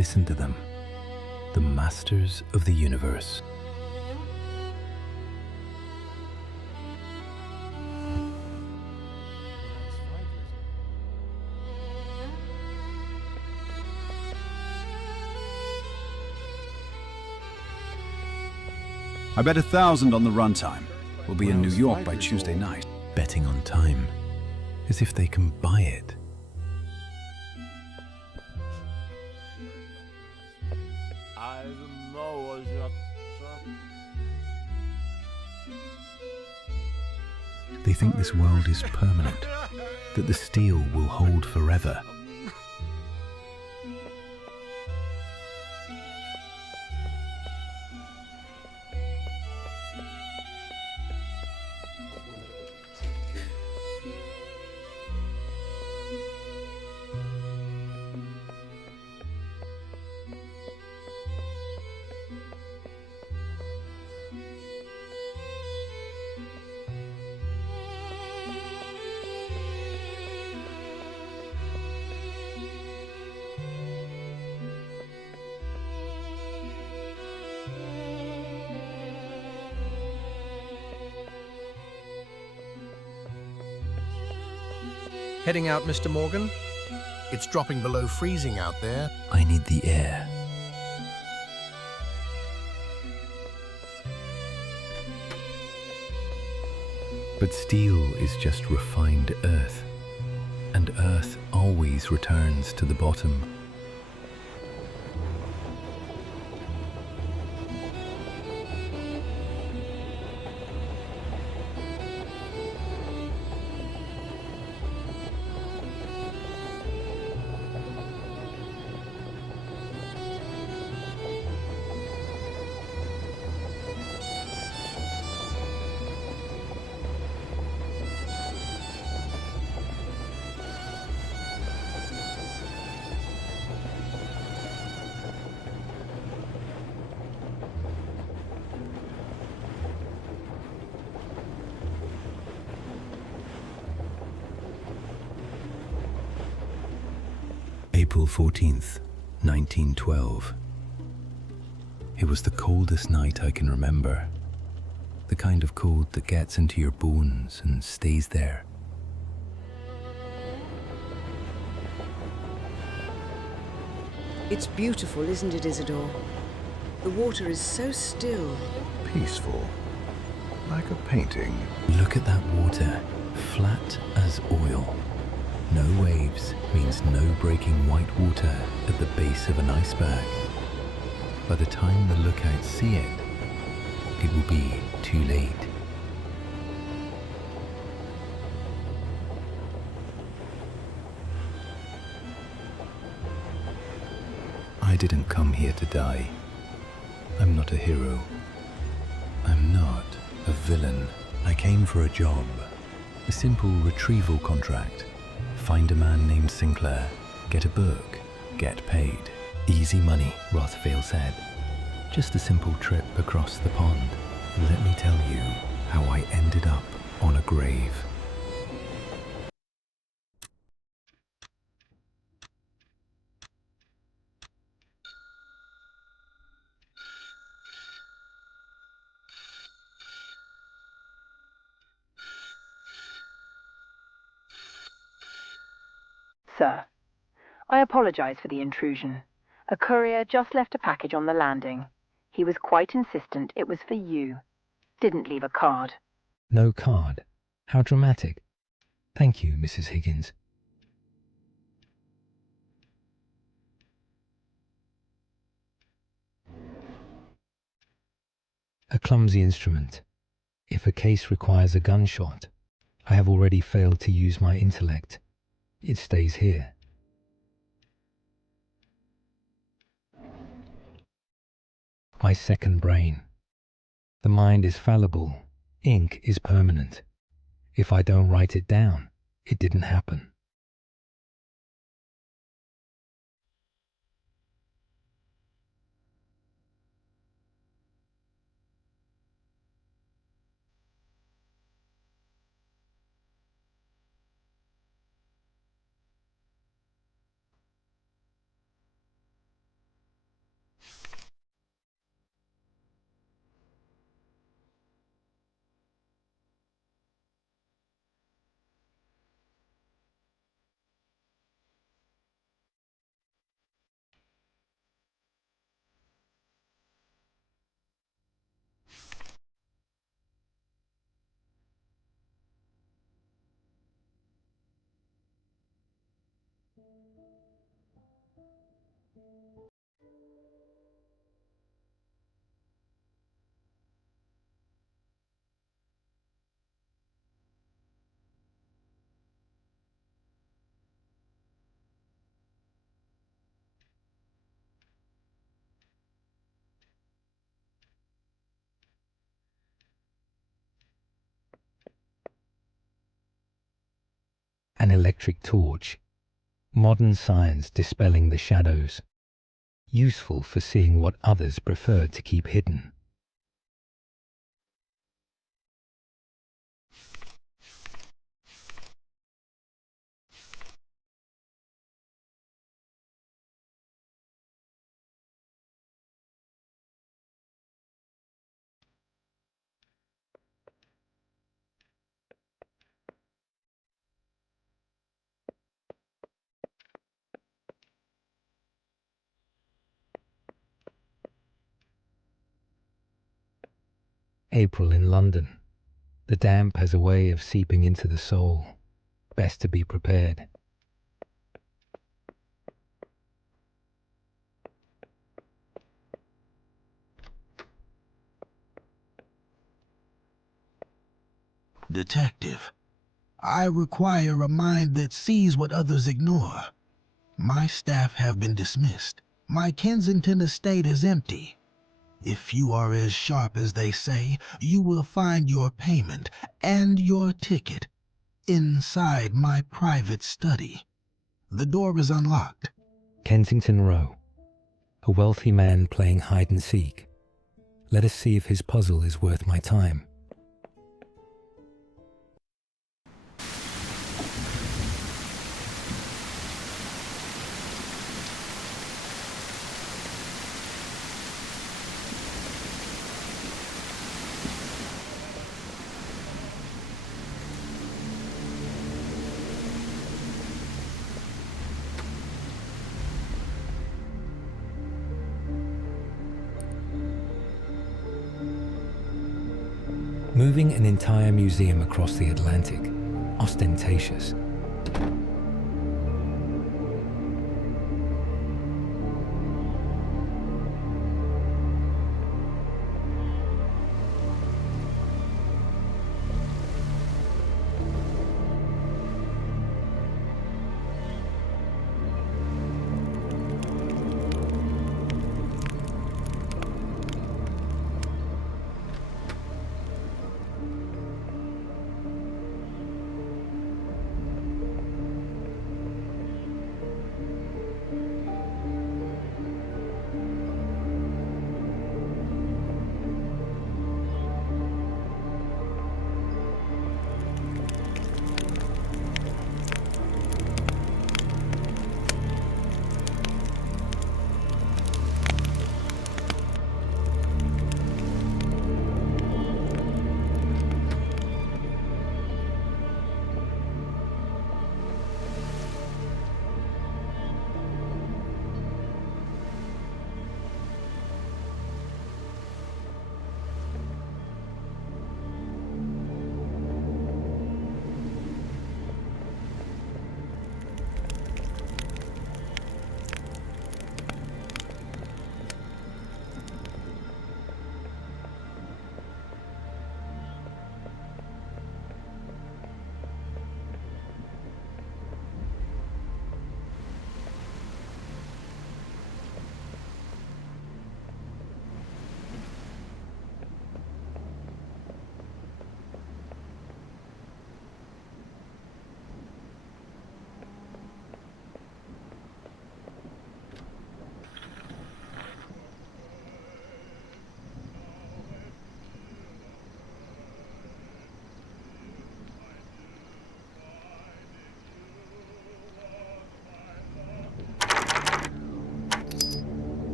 listen to them. The masters of the universe. I bet 1,000 on the runtime. We'll be in New York by Tuesday night. Betting on time, as if they can buy it. They think this world is permanent, that the steel will hold forever. Heading out, Mr. Morgan? It's dropping below freezing out there. I need the air. But steel is just refined earth, and earth always returns to the bottom. April 14th, 1912. It was the coldest night I can remember. The kind of cold that gets into your bones and stays there. It's beautiful, isn't it, Isidore? The water is so still. Peaceful. Like a painting. Look at that water, flat as oil. No waves means no breaking white water at the base of an iceberg. By the time the lookouts see it, it will be too late. I didn't come here to die. I'm not a hero. I'm not a villain. I came for a job. A simple retrieval contract. Find a man named Sinclair, get a book, get paid. Easy money, Rothfield said. Just a simple trip across the pond. Let me tell you how I ended up on a grave. Sir, I apologize for the intrusion. A courier just left a package on the landing. He was quite insistent it was for you. Didn't leave a card. No card? How dramatic. Thank you, Mrs. Higgins. A clumsy instrument. If a case requires a gunshot, I have already failed to use my intellect. It stays here. My second brain. The mind is fallible. Ink is permanent. If I don't write it down, it didn't happen. An electric torch. Modern science dispelling the shadows. Useful for seeing what others prefer to keep hidden. April in London. The damp has a way of seeping into the soul. Best to be prepared. Detective, I require a mind that sees what others ignore. My staff have been dismissed. My Kensington estate is empty. If you are as sharp as they say, you will find your payment and your ticket inside my private study. The door is unlocked. Kensington Row. A wealthy man playing hide and seek. Let us see if his puzzle is worth my time. Moving an entire museum across the Atlantic. Ostentatious.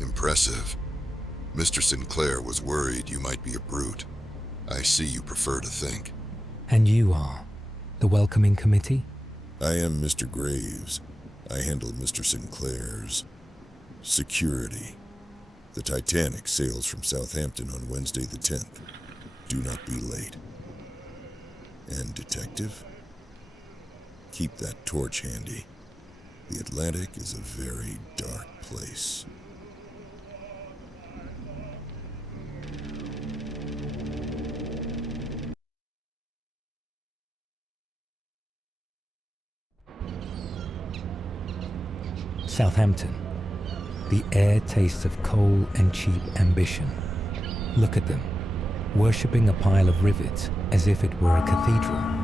Impressive. Mr. Sinclair was worried you might be a brute. I see you prefer to think. And you are? The welcoming committee? I am Mr. Graves. I handle Mr. Sinclair's security. The Titanic sails from Southampton on Wednesday the 10th. Do not be late. And detective? Keep that torch handy. The Atlantic is a very dark place. Southampton. The air tastes of coal and cheap ambition. Look at them, worshipping a pile of rivets as if it were a cathedral.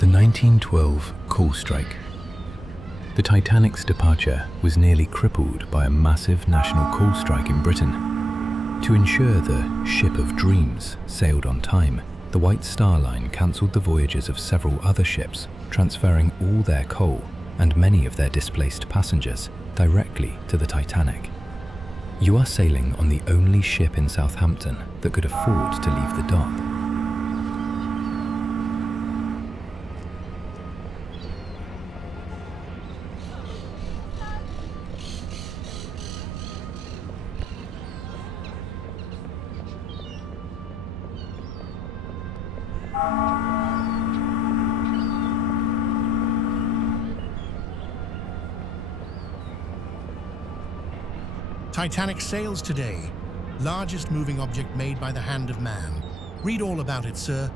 The 1912 coal strike. The Titanic's departure was nearly crippled by a massive national coal strike in Britain. To ensure the ship of dreams sailed on time, the White Star Line cancelled the voyages of several other ships, transferring all their coal and many of their displaced passengers directly to the Titanic. You are sailing on the only ship in Southampton that could afford to leave the dock. Titanic sails today. Largest moving object made by the hand of man. Read all about it, sir.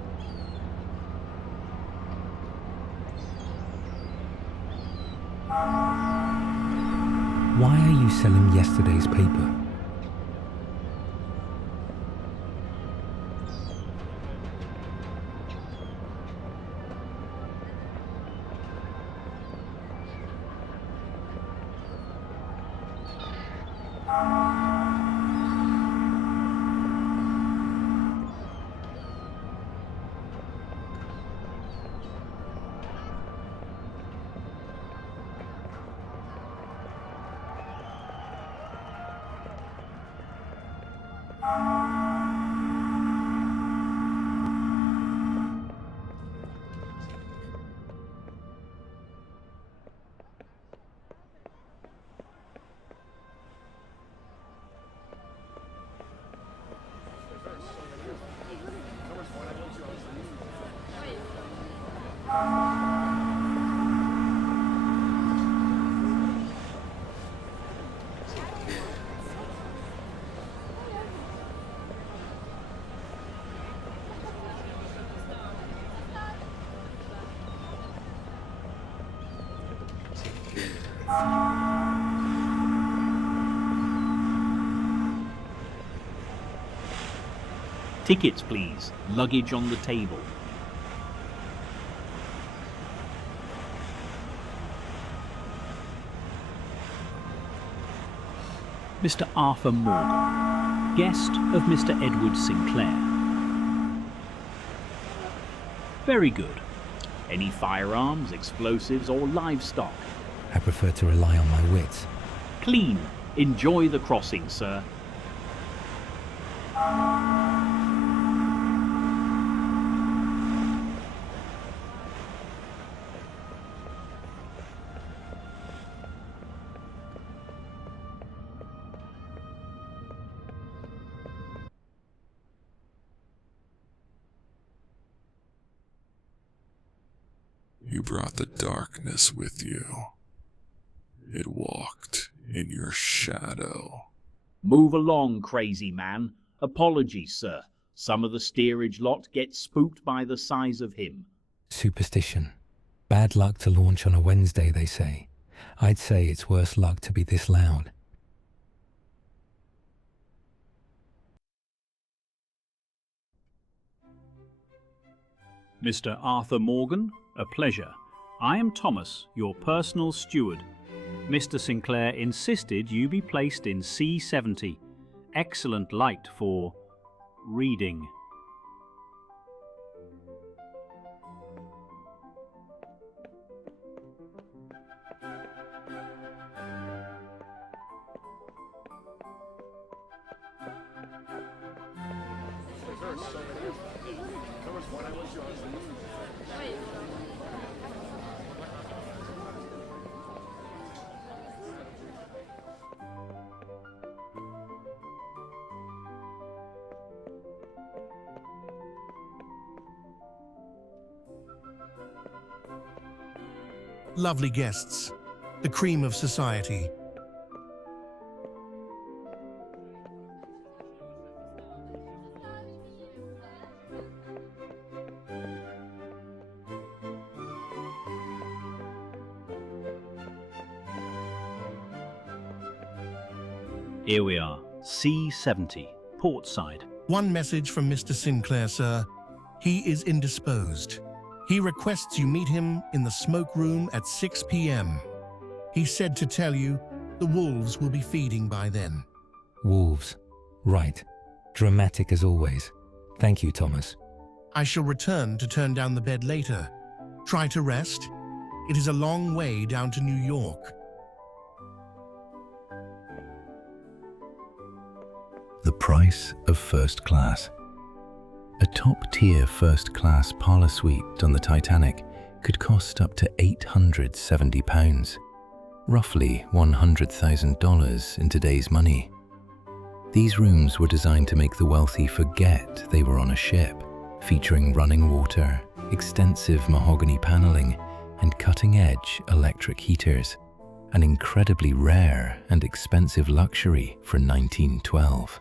Why are you selling yesterday's paper? Tickets, please. Luggage on the table. Mr. Arthur Morgan, guest of Mr. Edward Sinclair. Very good. Any firearms, explosives, or livestock? I prefer to rely on my wits. Clean. Enjoy the crossing, sir. You brought the darkness with you. It walked in your shadow. Move along, crazy man. Apologies, sir. Some of the steerage lot get spooked by the size of him. Superstition. Bad luck to launch on a Wednesday, they say. I'd say it's worse luck to be this loud. Mr. Arthur Morgan, a pleasure. I am Thomas, your personal steward. Mr. Sinclair insisted you be placed in C70. Excellent light for reading. Lovely guests, the cream of society. Here we are, C70, portside. One message from Mr. Sinclair, sir. He is indisposed. He requests you meet him in the smoke room at 6 p.m. He said to tell you the wolves will be feeding by then. Wolves. Right. Dramatic as always. Thank you, Thomas. I shall return to turn down the bed later. Try to rest. It is a long way down to New York. The price of first class. A top-tier first-class parlour suite on the Titanic could cost up to £870, roughly $100,000 in today's money. These rooms were designed to make the wealthy forget they were on a ship, featuring running water, extensive mahogany panelling, and cutting-edge electric heaters, an incredibly rare and expensive luxury for 1912.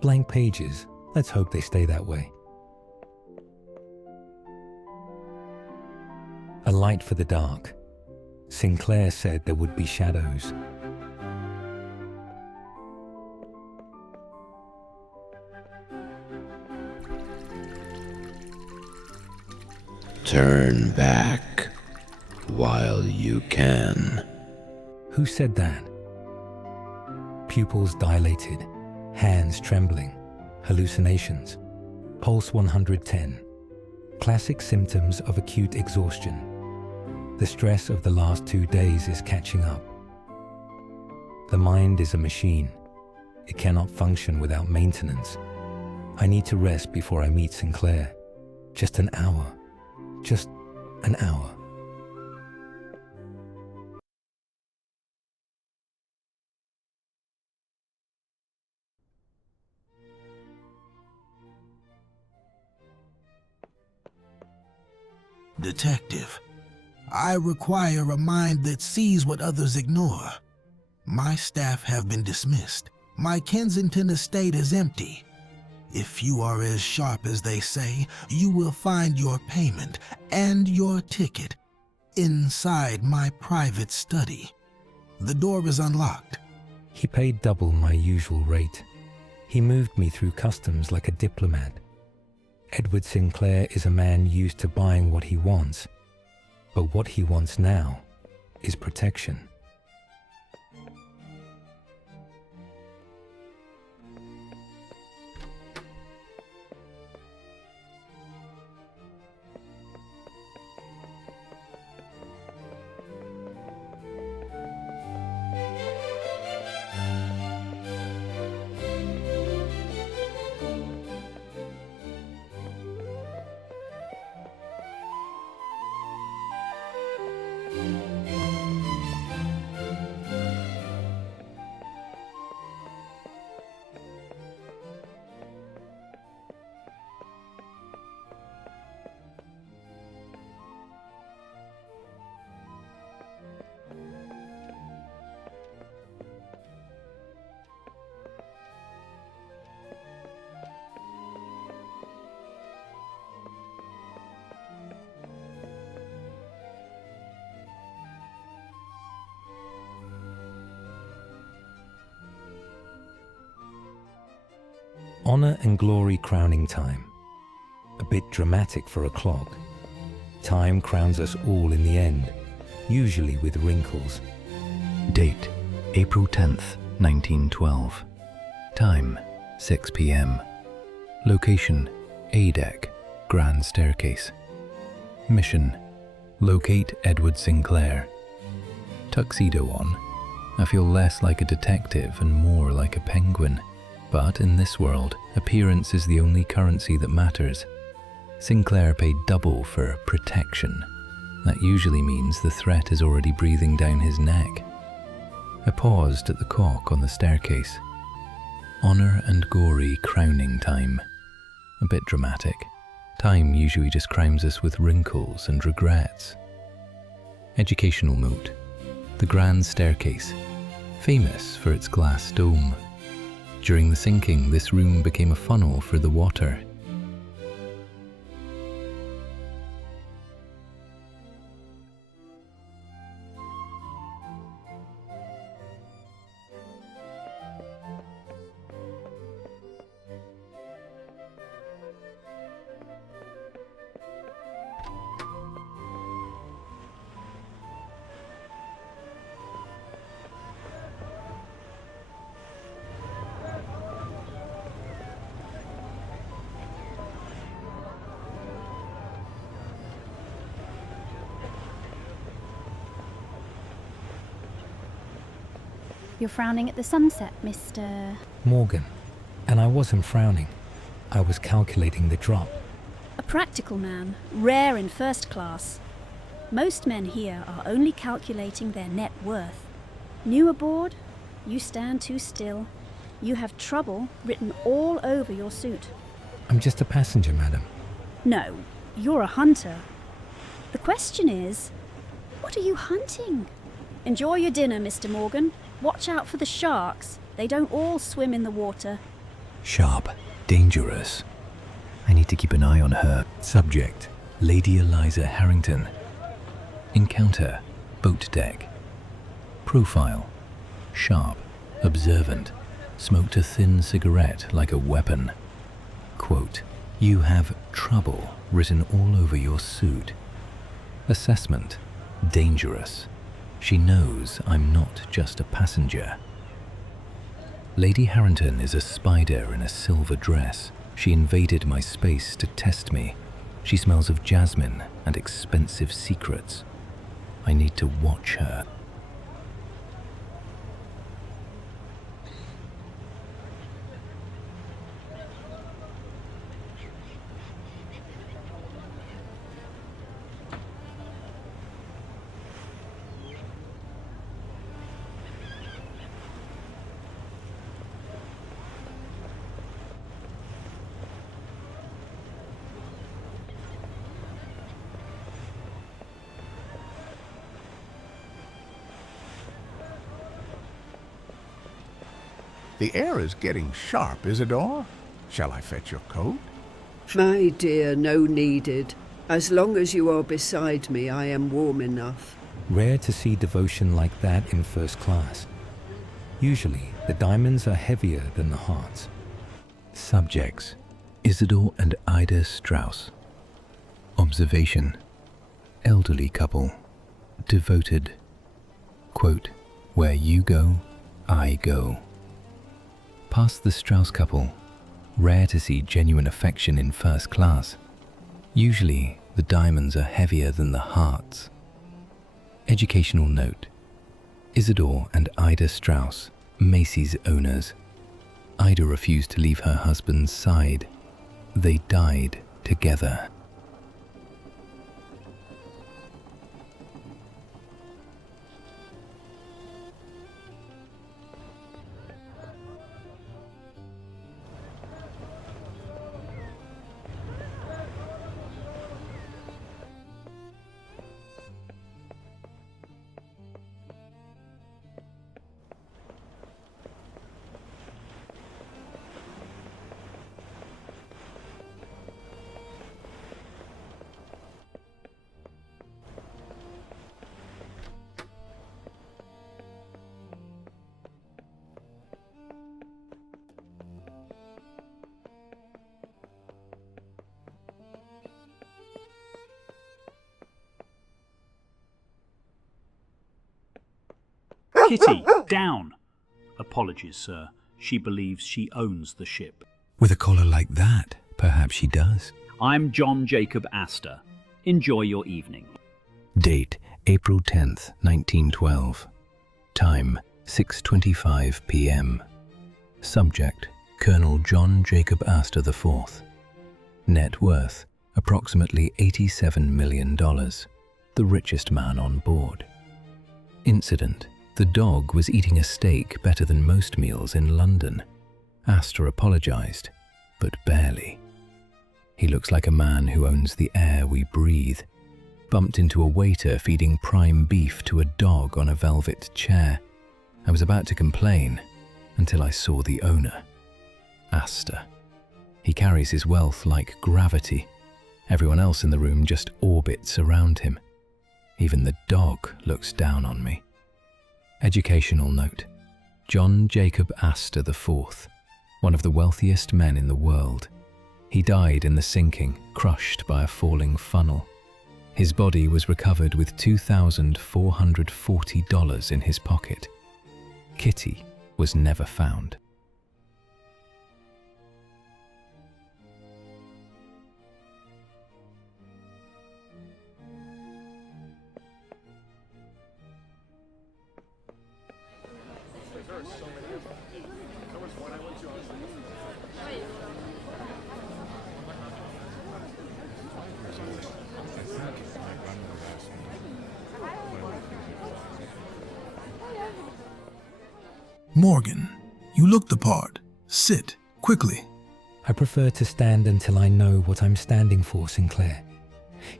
Blank pages. Let's hope they stay that way. A light for the dark. Sinclair said there would be shadows. Turn back while you can. Who said that? Pupils dilated, hands trembling, hallucinations. Pulse 110. Classic symptoms of acute exhaustion. The stress of the last 2 days is catching up. The mind is a machine. It cannot function without maintenance. I need to rest before I meet Sinclair. Just an hour. Just an hour. Detective, I require a mind that sees what others ignore. My staff have been dismissed. My Kensington estate is empty. If you are as sharp as they say, you will find your payment and your ticket inside my private study. The door is unlocked. He paid double my usual rate. He moved me through customs like a diplomat. Edward Sinclair is a man used to buying what he wants, but what he wants now is protection. Honor and glory crowning time. A bit dramatic for a clock. Time crowns us all in the end, usually with wrinkles. Date, April 10th, 1912. Time, 6 p.m. Location, A deck, Grand Staircase. Mission, locate Edward Sinclair. Tuxedo on. I feel less like a detective and more like a penguin. But in this world, appearance is the only currency that matters. Sinclair paid double for protection. That usually means the threat is already breathing down his neck. I paused at the cock on the staircase. Honor and gory crowning time. A bit dramatic. Time usually just crowns us with wrinkles and regrets. Educational note. The Grand Staircase. Famous for its glass dome. During the sinking, this room became a funnel for the water. You're frowning at the sunset, Mr. Morgan. And I wasn't frowning. I was calculating the drop. A practical man, rare in first class. Most men here are only calculating their net worth. New aboard, you stand too still. You have trouble written all over your suit. I'm just a passenger, madam. No, you're a hunter. The question is, what are you hunting? Enjoy your dinner, Mr. Morgan. Watch out for the sharks. They don't all swim in the water. Sharp, dangerous. I need to keep an eye on her. Subject, Lady Eliza Harrington. Encounter, boat deck. Profile, sharp, observant. Smoked a thin cigarette like a weapon. Quote, you have trouble written all over your suit. Assessment, dangerous. She knows I'm not just a passenger. Lady Harrington is a spider in a silver dress. She invaded my space to test me. She smells of jasmine and expensive secrets. I need to watch her. The air is getting sharp, Isidore. Shall I fetch your coat? My dear, no needed. As long as you are beside me, I am warm enough. Rare to see devotion like that in first class. Usually, the diamonds are heavier than the hearts. Subjects, Isidore and Ida Strauss. Observation, elderly couple, devoted. Quote, where you go, I go. Past the Strauss couple, rare to see genuine affection in first class. Usually, the diamonds are heavier than the hearts. Educational note, Isidore and Ida Strauss, Macy's owners. Ida refused to leave her husband's side. They died together. Kitty, down! Apologies, sir. She believes she owns the ship. With a collar like that, perhaps she does. I'm John Jacob Astor. Enjoy your evening. Date, April 10th, 1912. Time, 6:25 p.m. Subject, Colonel John Jacob Astor IV. Net worth, approximately $87 million. The richest man on board. Incident, the dog was eating a steak better than most meals in London. Astor apologized, but barely. He looks like a man who owns the air we breathe. Bumped into a waiter feeding prime beef to a dog on a velvet chair. I was about to complain until I saw the owner, Astor. He carries his wealth like gravity. Everyone else in the room just orbits around him. Even the dog looks down on me. Educational note: John Jacob Astor IV, one of the wealthiest men in the world. He died in the sinking, crushed by a falling funnel. His body was recovered with $2,440 in his pocket. Kitty was never found. Morgan, you look the part. Sit, quickly. I prefer to stand until I know what I'm standing for, Sinclair.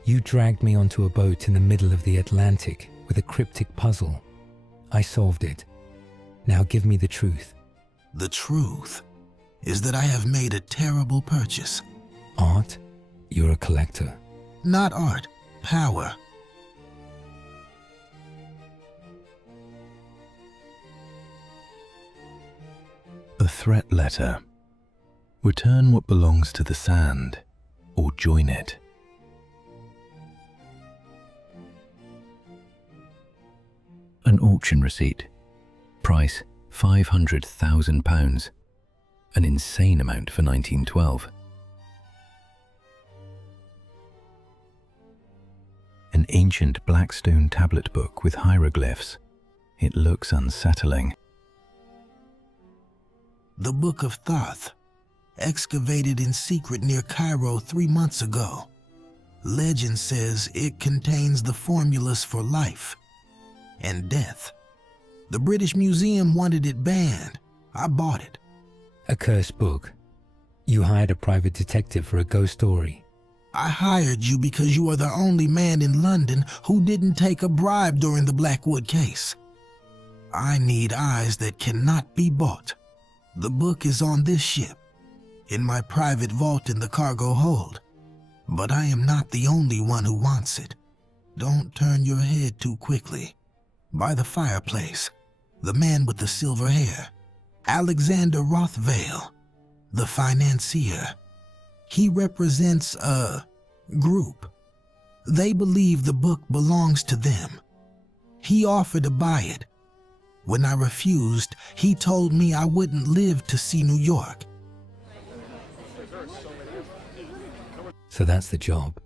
You dragged me onto a boat in the middle of the Atlantic with a cryptic puzzle. I solved it. Now give me the truth. The truth is that I have made a terrible purchase. Art? You're a collector. Not art, power. A threat letter. Return what belongs to the sand, or join it. An auction receipt. Price £500,000. An insane amount for 1912. An ancient black stone tablet book with hieroglyphs. It looks unsettling. The Book of Thoth, excavated in secret near Cairo 3 months ago. Legend says it contains the formulas for life and death. The British Museum wanted it banned. I bought it. A cursed book. You hired a private detective for a ghost story. I hired you because you are the only man in London who didn't take a bribe during the Blackwood case. I need eyes that cannot be bought. The book is on this ship, in my private vault in the cargo hold. But I am not the only one who wants it. Don't turn your head too quickly. By the fireplace, the man with the silver hair, Alexander Rothvale, the financier. He represents a group. They believe the book belongs to them. He offered to buy it. When I refused, he told me I wouldn't live to see New York. So that's the job.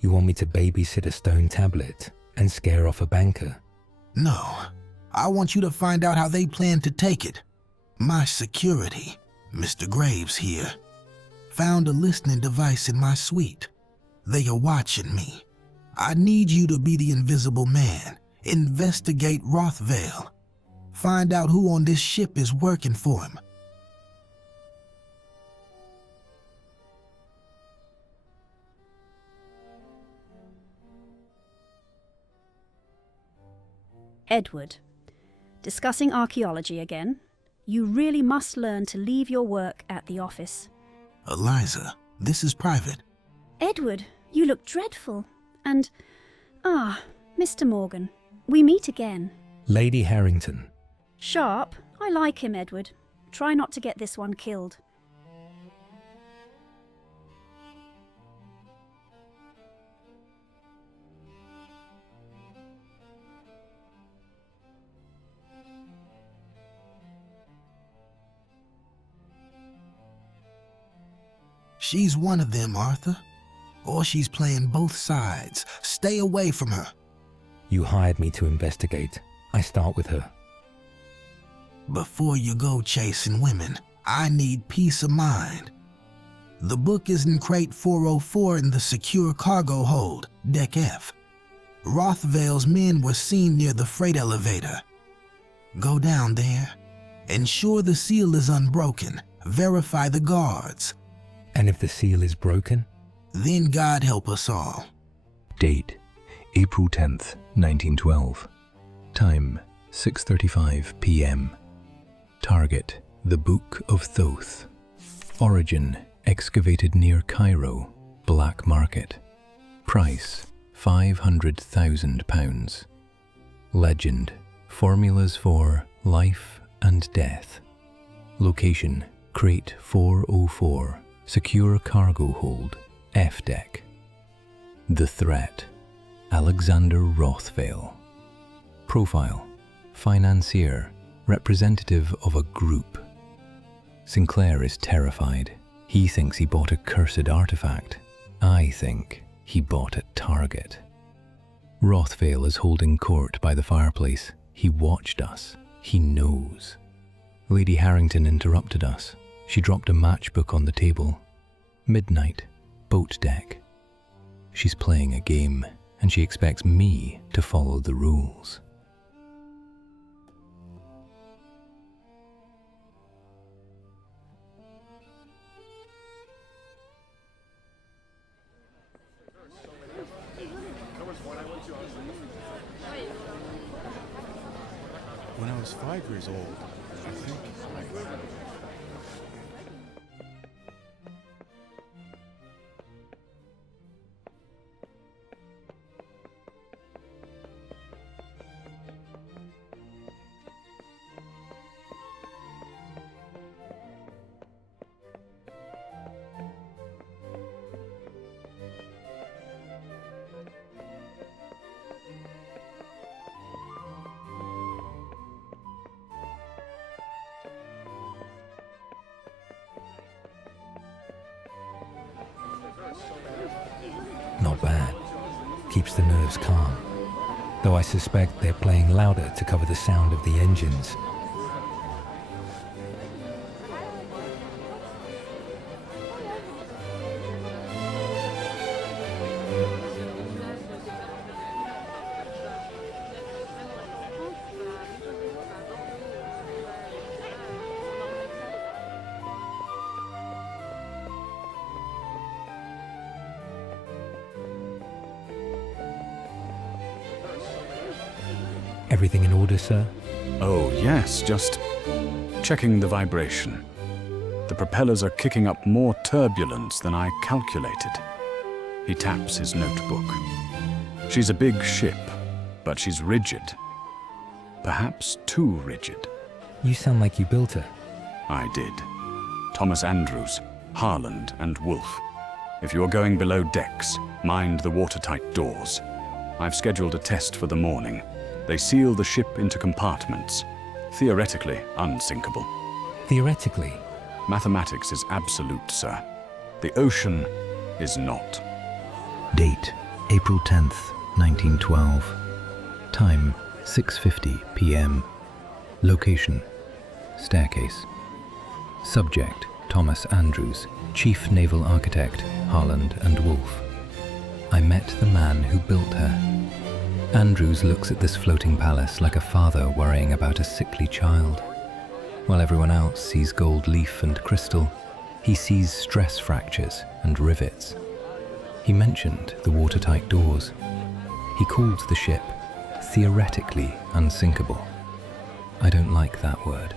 You want me to babysit a stone tablet and scare off a banker? No, I want you to find out how they plan to take it. My security, Mr. Graves here, found a listening device in my suite. They are watching me. I need you to be the invisible man. Investigate Rothvale. Find out who on this ship is working for him. Edward, discussing archaeology again. You really must learn to leave your work at the office. Eliza, this is private. Edward, you look dreadful. And, Mr. Morgan, we meet again. Lady Harrington. Sharp. I like him, Edward. Try not to get this one killed. She's one of them, Arthur. Or she's playing both sides. Stay away from her. You hired me to investigate. I start with her. Before you go chasing women, I need peace of mind. The book is in crate 404 in the secure cargo hold, Deck F. Rothvale's men were seen near the freight elevator. Go down there. Ensure the seal is unbroken. Verify the guards. And if the seal is broken? Then God help us all. Date, April 10th, 1912. Time, 6:35 p.m. Target, the Book of Thoth. Origin, excavated near Cairo, black market. Price, £500,000. Legend, formulas for life and death. Location, crate 404, secure cargo hold, F deck. The threat, Alexander Rothvale. Profile, financier, representative of a group. Sinclair is terrified. He thinks he bought a cursed artifact. I think he bought a target. Rothvale is holding court by the fireplace. He watched us. He knows. Lady Harrington interrupted us. She dropped a matchbook on the table. Midnight, boat deck. She's playing a game, and she expects me to follow the rules. When I was 5 years old, I think Not bad. Keeps the nerves calm. Though I suspect they're playing louder to cover the sound of the engines. Everything in order, sir? Oh, yes, just checking the vibration. The propellers are kicking up more turbulence than I calculated. He taps his notebook. She's a big ship, but she's rigid. Perhaps too rigid. You sound like you built her. I did. Thomas Andrews, Harland, and Wolfe. If you're going below decks, mind the watertight doors. I've scheduled a test for the morning. They seal the ship into compartments, theoretically unsinkable. Theoretically? Mathematics is absolute, sir. The ocean is not. Date, April 10th, 1912. Time, 6:50 p.m. Location, staircase. Subject, Thomas Andrews, Chief Naval Architect, Harland and Wolfe. I met the man who built her. Andrews looks at this floating palace like a father worrying about a sickly child. While everyone else sees gold leaf and crystal, he sees stress fractures and rivets. He mentioned the watertight doors. He called the ship theoretically unsinkable. I don't like that word.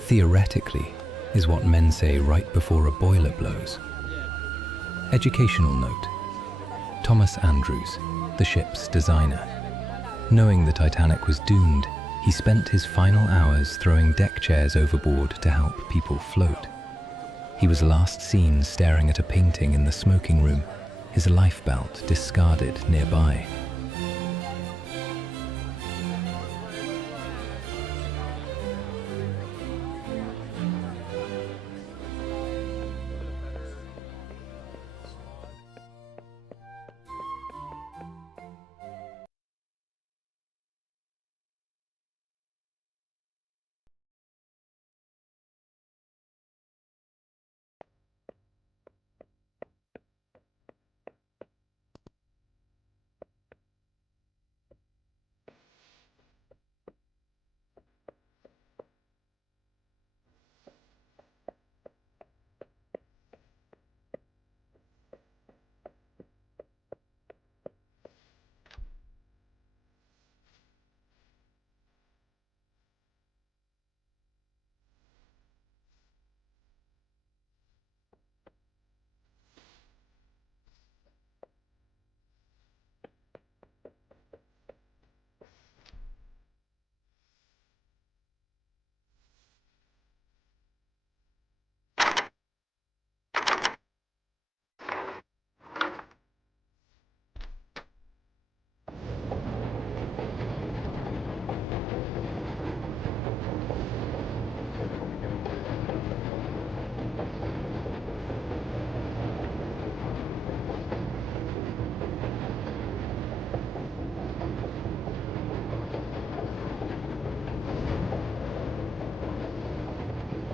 Theoretically is what men say right before a boiler blows. Educational note. Thomas Andrews, the ship's designer. Knowing the Titanic was doomed, he spent his final hours throwing deck chairs overboard to help people float. He was last seen staring at a painting in the smoking room, his life belt discarded nearby.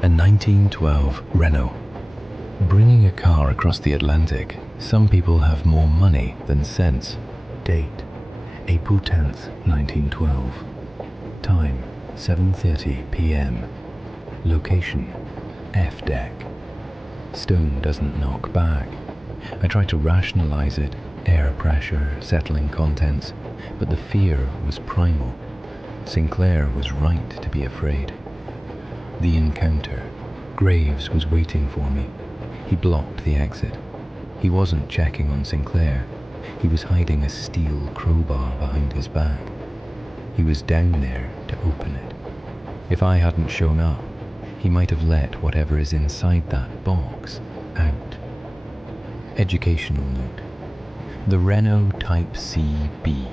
A 1912 Renault. Bringing a car across the Atlantic, some people have more money than sense. Date, April 10th, 1912. Time, 7:30 p.m. Location, F deck. Stone doesn't knock back. I try to rationalize it, air pressure, settling contents, but the fear was primal. Sinclair was right to be afraid. The encounter. Graves was waiting for me. He blocked the exit. He wasn't checking on Sinclair. He was hiding a steel crowbar behind his back. He was down there to open it. If I hadn't shown up, he might have let whatever is inside that box out. Educational note. The Renault Type CB,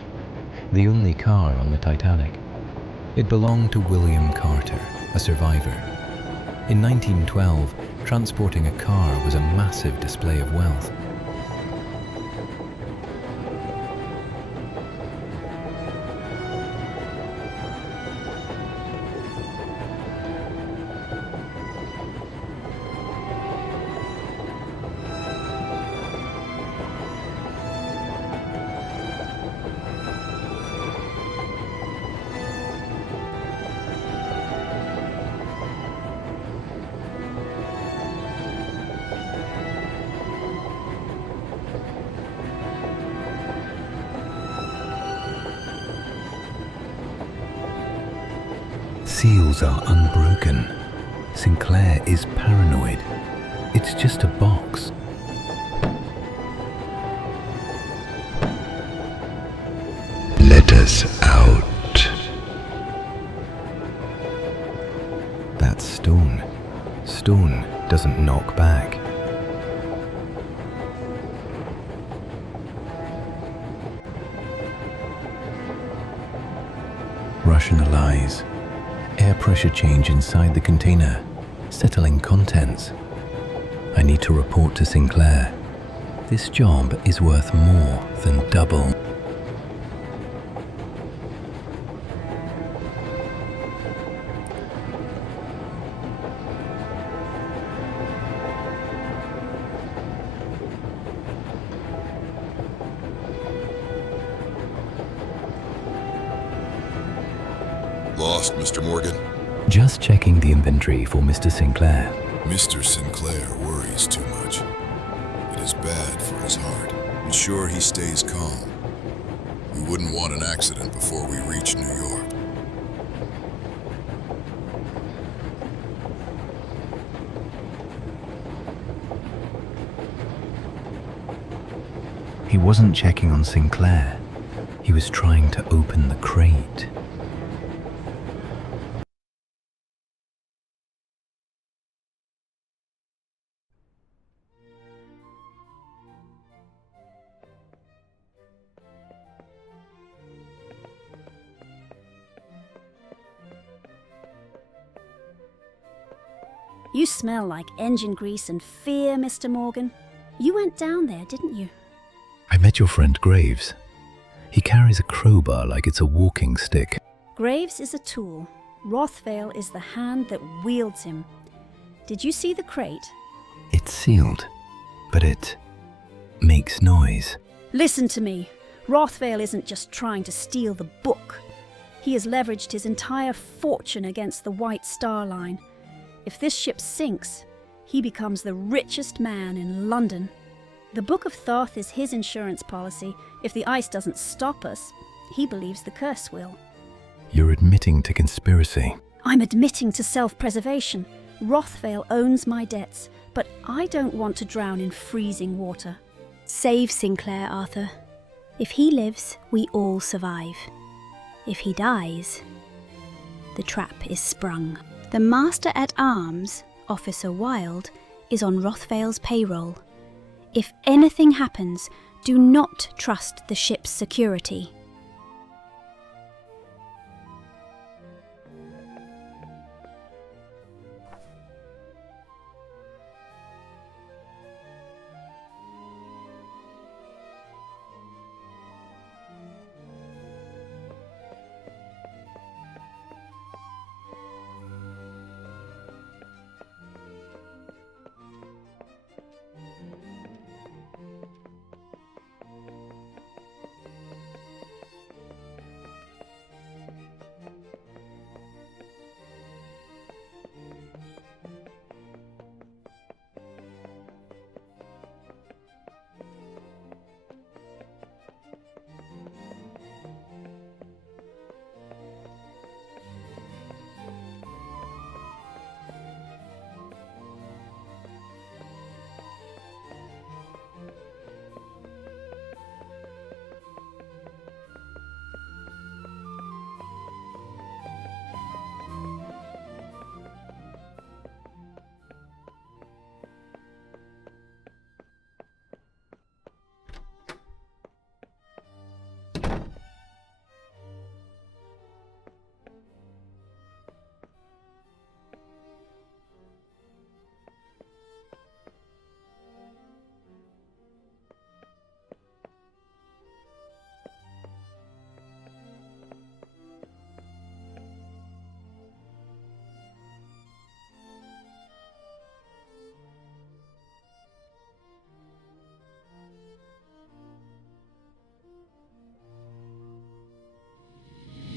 the only car on the Titanic. It belonged to William Carter, a survivor. In 1912, transporting a car was a massive display of wealth. Seals are unbroken. Sinclair is paranoid. It's just a box. Let us out. That's Stone. Stone doesn't knock back. Rationalize. Air pressure change inside the container. Settling contents. I need to report to Sinclair. This job is worth more than double. Lost, Mr. Morgan? Just checking the inventory for Mr. Sinclair. Mr. Sinclair worries too much. It is bad for his heart. Ensure he stays calm. We wouldn't want an accident before we reach New York. He wasn't checking on Sinclair. He was trying to open the crate. You smell like engine grease and fear, Mr. Morgan. You went down there, didn't you? I met your friend Graves. He carries a crowbar like it's a walking stick. Graves is a tool. Rothvale is the hand that wields him. Did you see the crate? It's sealed, but it makes noise. Listen to me. Rothvale isn't just trying to steal the book. He has leveraged his entire fortune against the White Star Line. If this ship sinks, he becomes the richest man in London. The Book of Thoth is his insurance policy. If the ice doesn't stop us, he believes the curse will. You're admitting to conspiracy. I'm admitting to self-preservation. Rothvale owns my debts, but I don't want to drown in freezing water. Save Sinclair, Arthur. If he lives, we all survive. If he dies, the trap is sprung. The Master-at-Arms, Officer Wilde, is on Rothvale's payroll. If anything happens, do not trust the ship's security.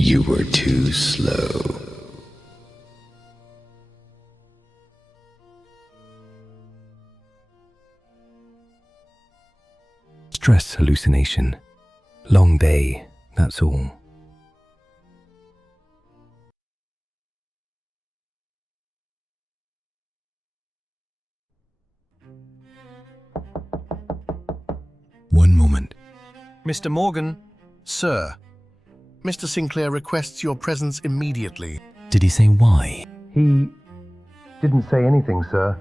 You were too slow. Stress hallucination. Long day, that's all. One moment. Mr. Morgan? Sir, Mr. Sinclair requests your presence immediately. Did he say why? He didn't say anything, sir.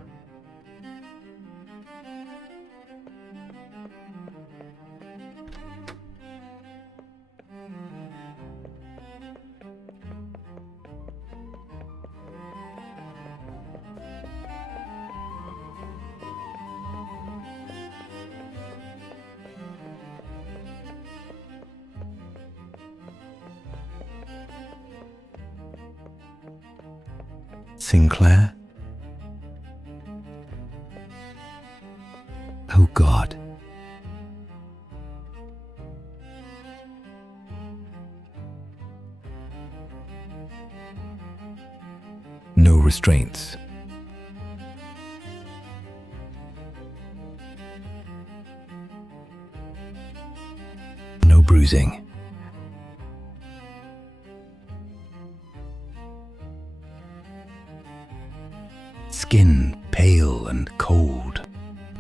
Sinclair? Oh God. No restraints. No bruising. Skin pale and cold.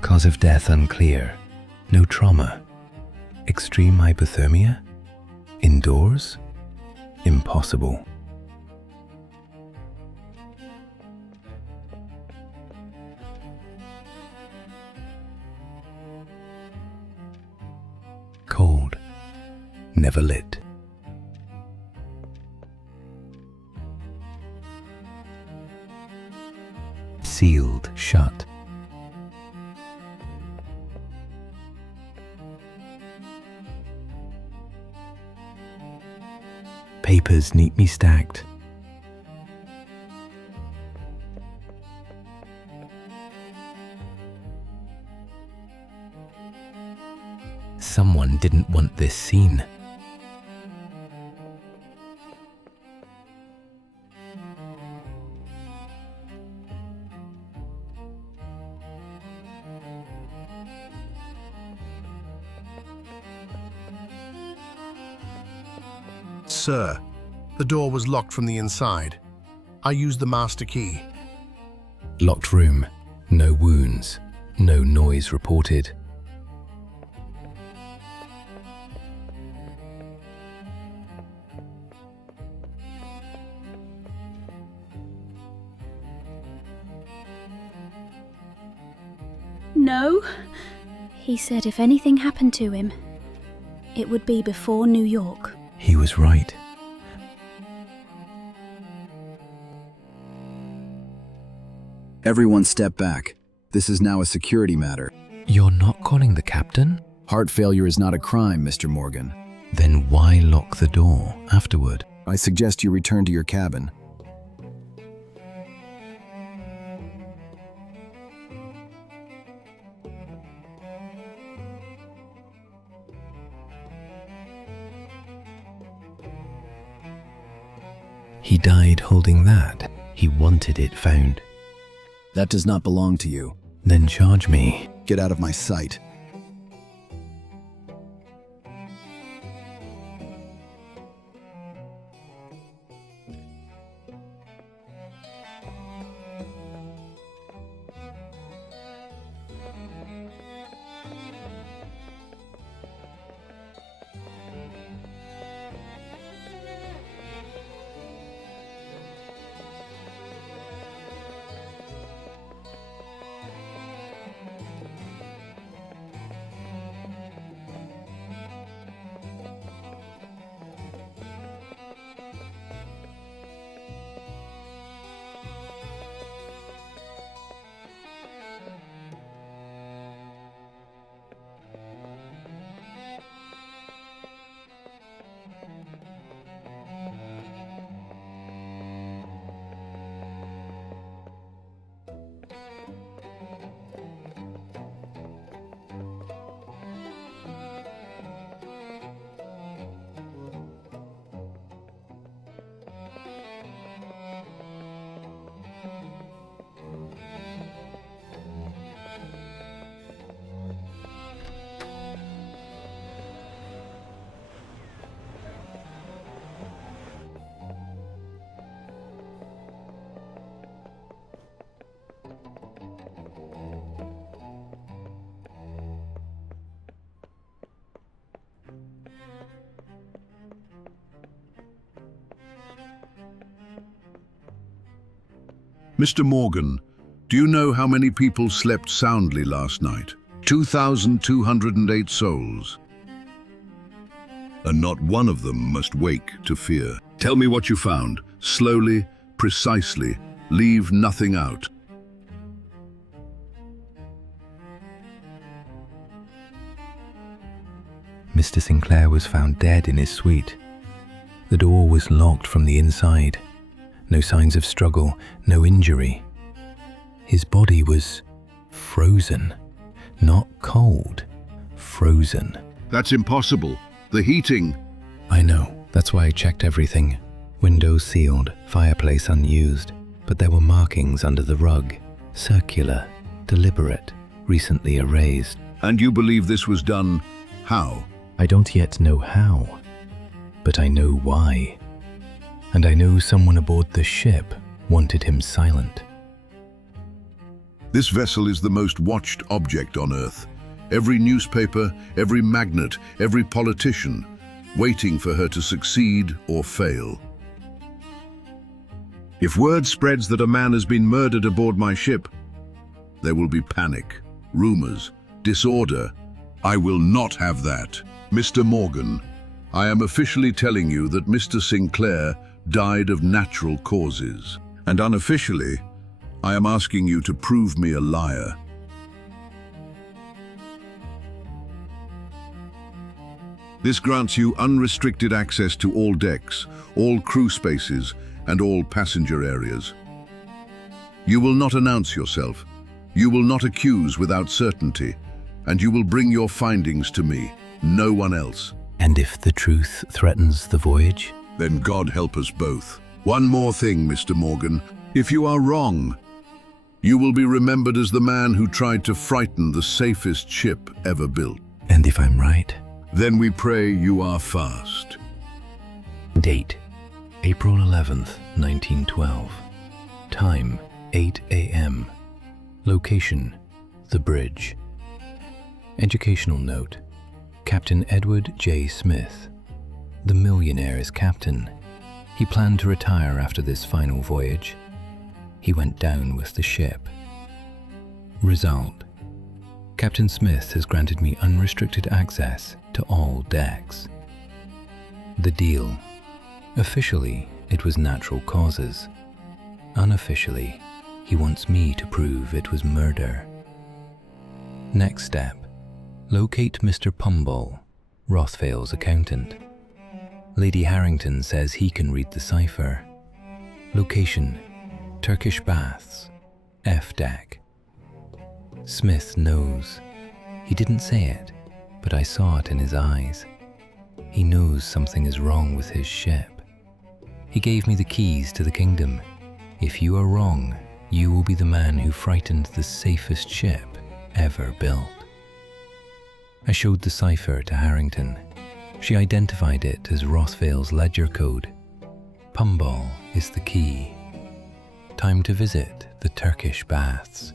Cause of death unclear. No trauma. Extreme hypothermia? Indoors? Impossible. Cold. Never lit. Sealed shut. Papers neatly stacked. Someone didn't want this seen. Sir, the door was locked from the inside. I used the master key. Locked room. No wounds. No noise reported. No. He said if anything happened to him, it would be before New York. He was right. Everyone step back. This is now a security matter. You're not calling the captain? Heart failure is not a crime, Mr. Morgan. Then why lock the door afterward? I suggest you return to your cabin. He died holding that. He wanted it found. That does not belong to you. Then charge me. Get out of my sight. Mr. Morgan, do you know how many people slept soundly last night? 2,208 souls. And not one of them must wake to fear. Tell me what you found. Slowly, precisely. Leave nothing out. Mr. Sinclair was found dead in his suite. The door was locked from the inside. No signs of struggle, no injury. His body was frozen. Not cold, frozen. That's impossible. The heating. I know. That's why I checked everything. Windows sealed, fireplace unused. But there were markings under the rug. Circular, deliberate, recently erased. And you believe this was done how? I don't yet know how, but I know why. And I know someone aboard the ship wanted him silent. This vessel is the most watched object on Earth. Every newspaper, every magnate, every politician, waiting for her to succeed or fail. If word spreads that a man has been murdered aboard my ship, there will be panic, rumors, disorder. I will not have that. Mr. Morgan, I am officially telling you that Mr. Sinclair died of natural causes. And unofficially, I am asking you to prove me a liar. This grants you unrestricted access to all decks, all crew spaces, and all passenger areas. You will not announce yourself. You will not accuse without certainty, and you will bring your findings to me, no one else. And if the truth threatens the voyage? Then God help us both. One more thing, Mr. Morgan. If you are wrong, you will be remembered as the man who tried to frighten the safest ship ever built. And if I'm right? Then we pray you are fast. Date: April 11th, 1912. Time: 8 a.m. Location: the bridge. Educational note: Captain Edward J. Smith. The millionaire is captain. He planned to retire after this final voyage. He went down with the ship. Result: Captain Smith has granted me unrestricted access to all decks. The deal: officially, it was natural causes. Unofficially, he wants me to prove it was murder. Next step: locate Mr. Pumball, Rothvale's accountant. Lady Harrington says he can read the cipher. Location: Turkish Baths, F deck. Smith knows. He didn't say it, but I saw it in his eyes. He knows something is wrong with his ship. He gave me the keys to the kingdom. If you are wrong, you will be the man who frightened the safest ship ever built. I showed the cipher to Harrington. She identified it as Rothvale's ledger code. Pumball is the key. Time to visit the Turkish baths.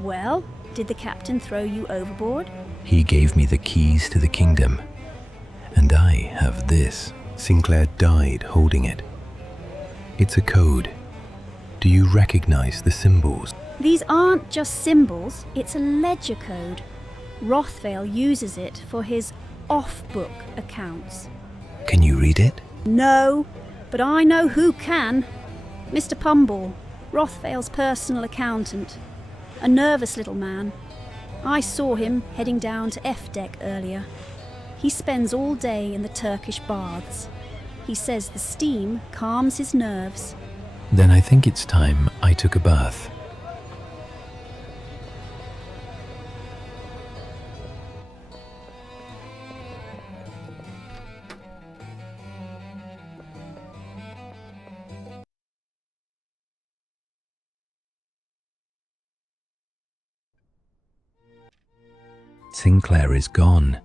Well, did the captain throw you overboard? He gave me the keys to the kingdom. And I have this. Sinclair died holding it. It's a code. Do you recognize the symbols? These aren't just symbols, it's a ledger code. Rothvale uses it for his off-book accounts. Can you read it? No, but I know who can. Mr. Pumball, Rothvale's personal accountant. A nervous little man. I saw him heading down to F-deck earlier. He spends all day in the Turkish baths. He says the steam calms his nerves. Then I think it's time I took a bath. Sinclair is gone,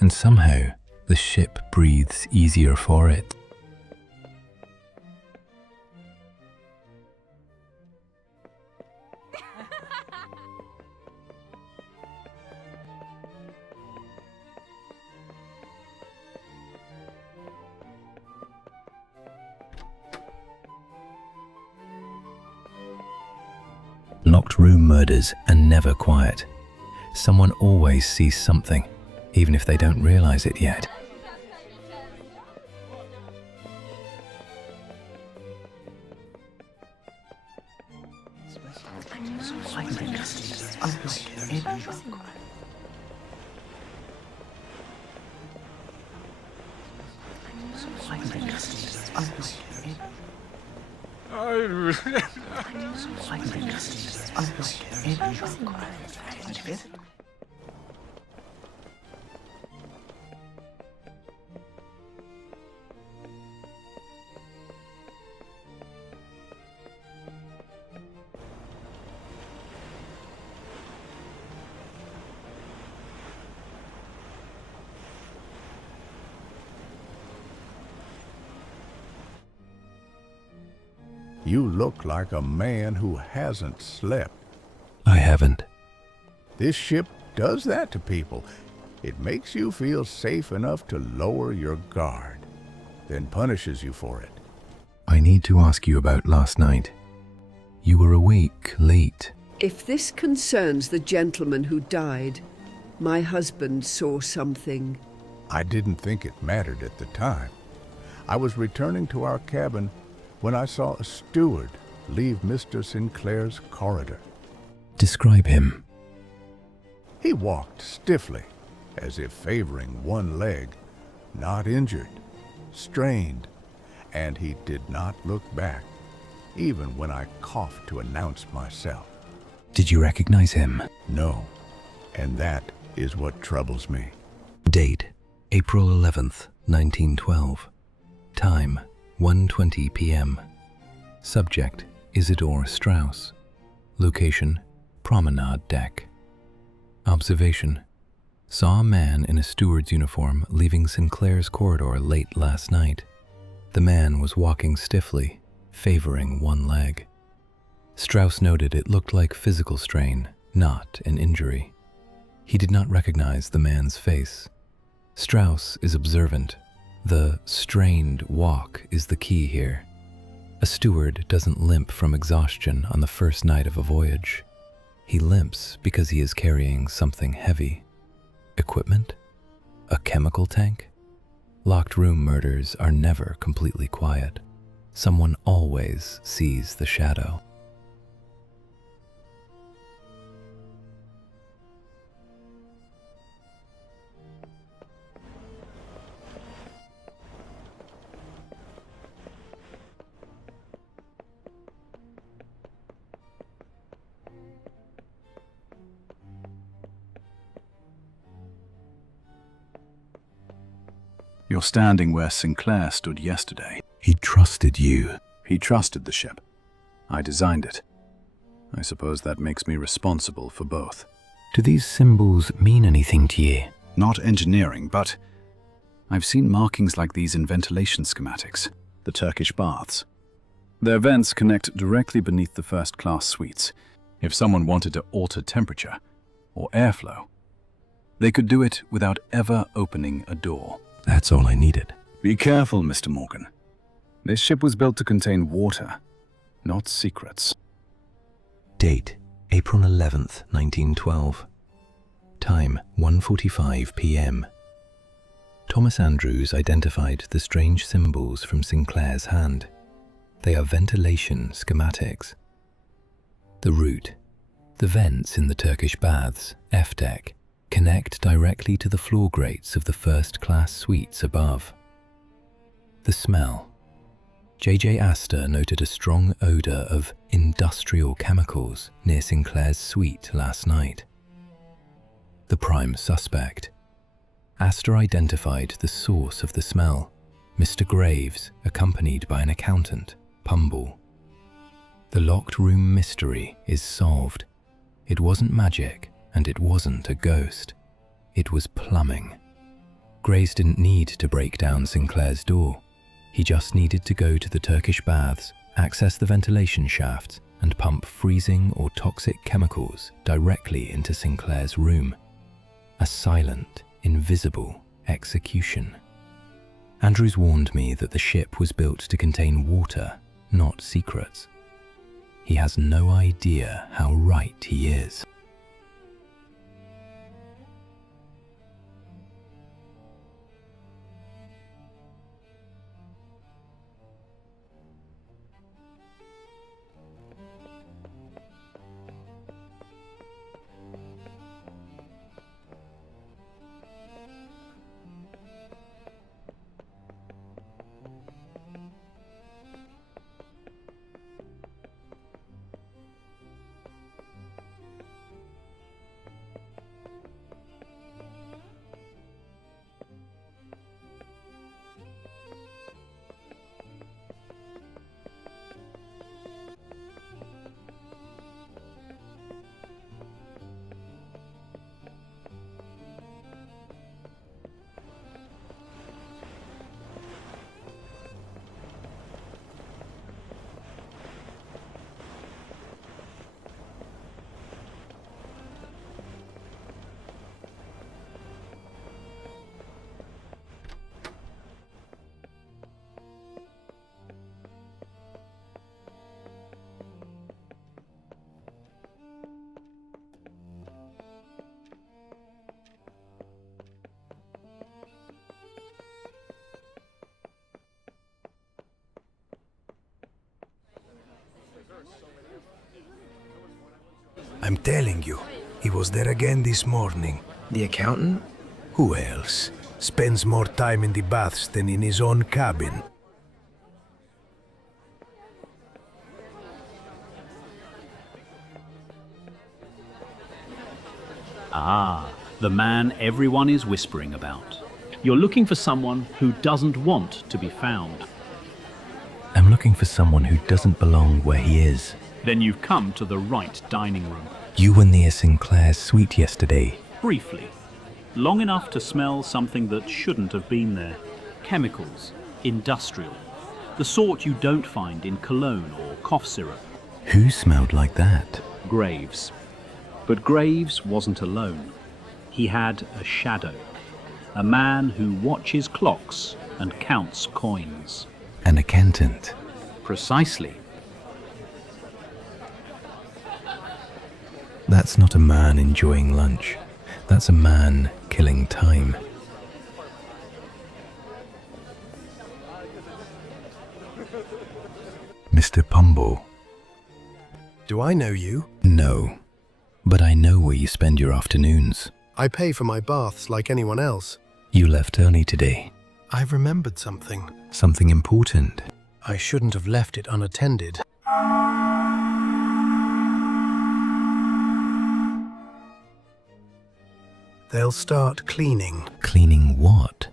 and somehow the ship breathes easier for it. Locked room murders are never quiet. Someone always sees something, even if they don't realize it yet. You look like a man who hasn't slept. I haven't. This ship does that to people. It makes you feel safe enough to lower your guard, then punishes you for it. I need to ask you about last night. You were awake late. If this concerns the gentleman who died, my husband saw something. I didn't think it mattered at the time. I was returning to our cabin when I saw a steward leave Mr. Sinclair's corridor. Describe him. He walked stiffly, as if favoring one leg, not injured, strained, and he did not look back, even when I coughed to announce myself. Did you recognize him? No, and that is what troubles me. Date, April 11th, 1912. Time, 1:20 p.m. Subject, Isidore Strauss. Location, promenade deck. Observation, saw a man in a steward's uniform leaving Sinclair's corridor late last night. The man was walking stiffly, favoring one leg. Strauss noted it looked like physical strain, not an injury. He did not recognize the man's face. Strauss is observant. The strained walk is the key here. A steward doesn't limp from exhaustion on the first night of a voyage. He limps because he is carrying something heavy. Equipment? A chemical tank? Locked room murders are never completely quiet. Someone always sees the shadow. You're standing where Sinclair stood yesterday. He trusted you. He trusted the ship. I designed it. I suppose that makes me responsible for both. Do these symbols mean anything to you? Not engineering, but I've seen markings like these in ventilation schematics, the Turkish baths. Their vents connect directly beneath the first-class suites. If someone wanted to alter temperature or airflow, they could do it without ever opening a door. That's all I needed. Be careful, Mr. Morgan. This ship was built to contain water, not secrets. Date, April 11th, 1912. Time, 1:45 p.m. Thomas Andrews identified the strange symbols from Sinclair's hand. They are ventilation schematics. The route, the vents in the Turkish baths, F deck, connect directly to the floor grates of the first-class suites above. The smell. J.J. Astor noted a strong odor of industrial chemicals near Sinclair's suite last night. The prime suspect. Astor identified the source of the smell, Mr. Graves, accompanied by an accountant, Pumble. The locked room mystery is solved. It wasn't magic, and it wasn't a ghost. It was plumbing. Graves didn't need to break down Sinclair's door. He just needed to go to the Turkish baths, access the ventilation shafts, and pump freezing or toxic chemicals directly into Sinclair's room. A silent, invisible execution. Andrews warned me that the ship was built to contain water, not secrets. He has no idea how right he is. I'm telling you, he was there again this morning. The accountant? Who else? Spends more time in the baths than in his own cabin. Ah, the man everyone is whispering about. You're looking for someone who doesn't want to be found. I'm looking for someone who doesn't belong where he is. Then you've come to the right dining room. You were near Sinclair's suite yesterday. Briefly. Long enough to smell something that shouldn't have been there. Chemicals. Industrial. The sort you don't find in cologne or cough syrup. Who smelled like that? Graves. But Graves wasn't alone. He had a shadow. A man who watches clocks and counts coins. An accountant. Precisely. That's not a man enjoying lunch. That's a man killing time. Mr. Pumble. Do I know you? No, but I know where you spend your afternoons. I pay for my baths like anyone else. You left early today. I've remembered something. Something important. I shouldn't have left it unattended. They'll start cleaning. Cleaning what?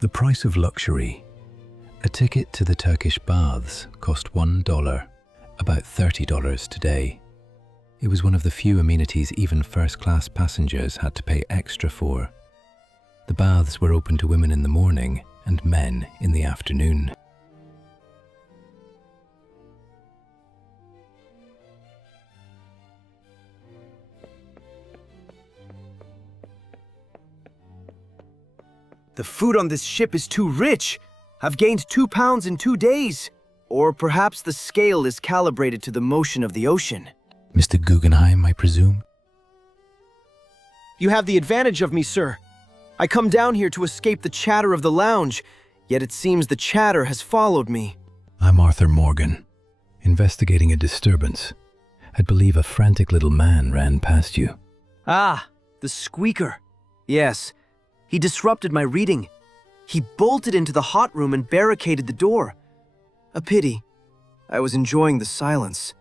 The price of luxury. A ticket to the Turkish baths cost $1, about $30 today. It was one of the few amenities even first-class passengers had to pay extra for. The baths were open to women in the morning and men in the afternoon. The food on this ship is too rich. I've gained 2 pounds in 2 days. Or perhaps the scale is calibrated to the motion of the ocean. Mr. Guggenheim, I presume? You have the advantage of me, sir. I come down here to escape the chatter of the lounge, yet it seems the chatter has followed me. I'm Arthur Morgan, investigating a disturbance. I believe a frantic little man ran past you. Ah, the squeaker. Yes, he disrupted my reading. He bolted into the hot room and barricaded the door. A pity. I was enjoying the silence.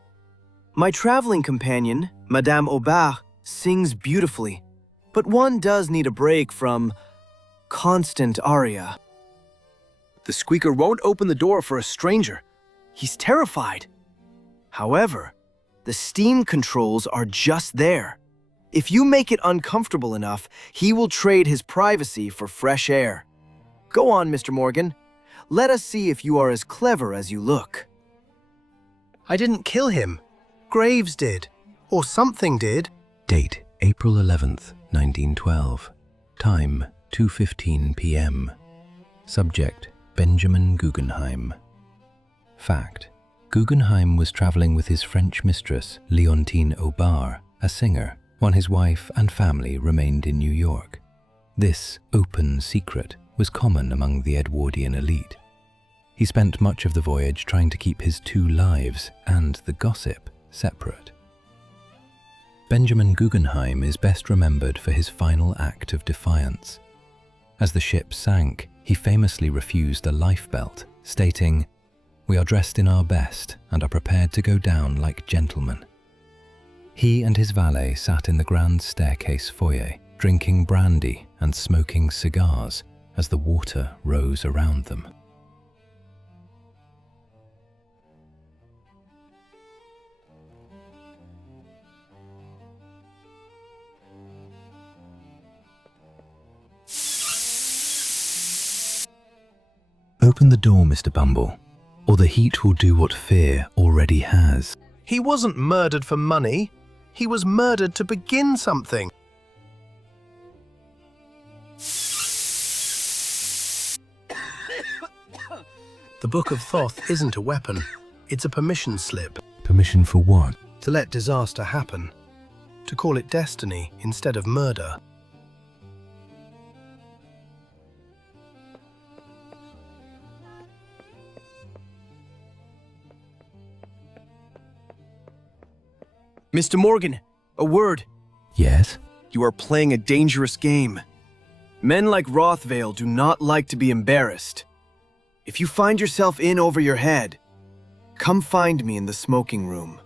My traveling companion, Madame Aubert, sings beautifully, but one does need a break from constant aria. The squeaker won't open the door for a stranger. He's terrified. However, the steam controls are just there. If you make it uncomfortable enough, he will trade his privacy for fresh air. Go on, Mr. Morgan. Let us see if you are as clever as you look. I didn't kill him. Graves did. Or something did. Date, April 11th, 1912. Time, 2:15 p.m. Subject, Benjamin Guggenheim. Fact, Guggenheim was traveling with his French mistress, Leontine Aubert, a singer, while his wife and family remained in New York. This open secret was common among the Edwardian elite. He spent much of the voyage trying to keep his 2 lives and the gossip separate. Benjamin Guggenheim is best remembered for his final act of defiance. As the ship sank, he famously refused a lifebelt, stating, "We are dressed in our best and are prepared to go down like gentlemen." He and his valet sat in the grand staircase foyer, drinking brandy and smoking cigars as the water rose around them. Open the door, Mr. Bumble, or the heat will do what fear already has. He wasn't murdered for money. He was murdered to begin something. The Book of Thoth isn't a weapon. It's a permission slip. Permission for what? To let disaster happen. To call it destiny instead of murder. Mr. Morgan, a word. Yes? You are playing a dangerous game. Men like Rothvale do not like to be embarrassed. If you find yourself in over your head, come find me in the smoking room.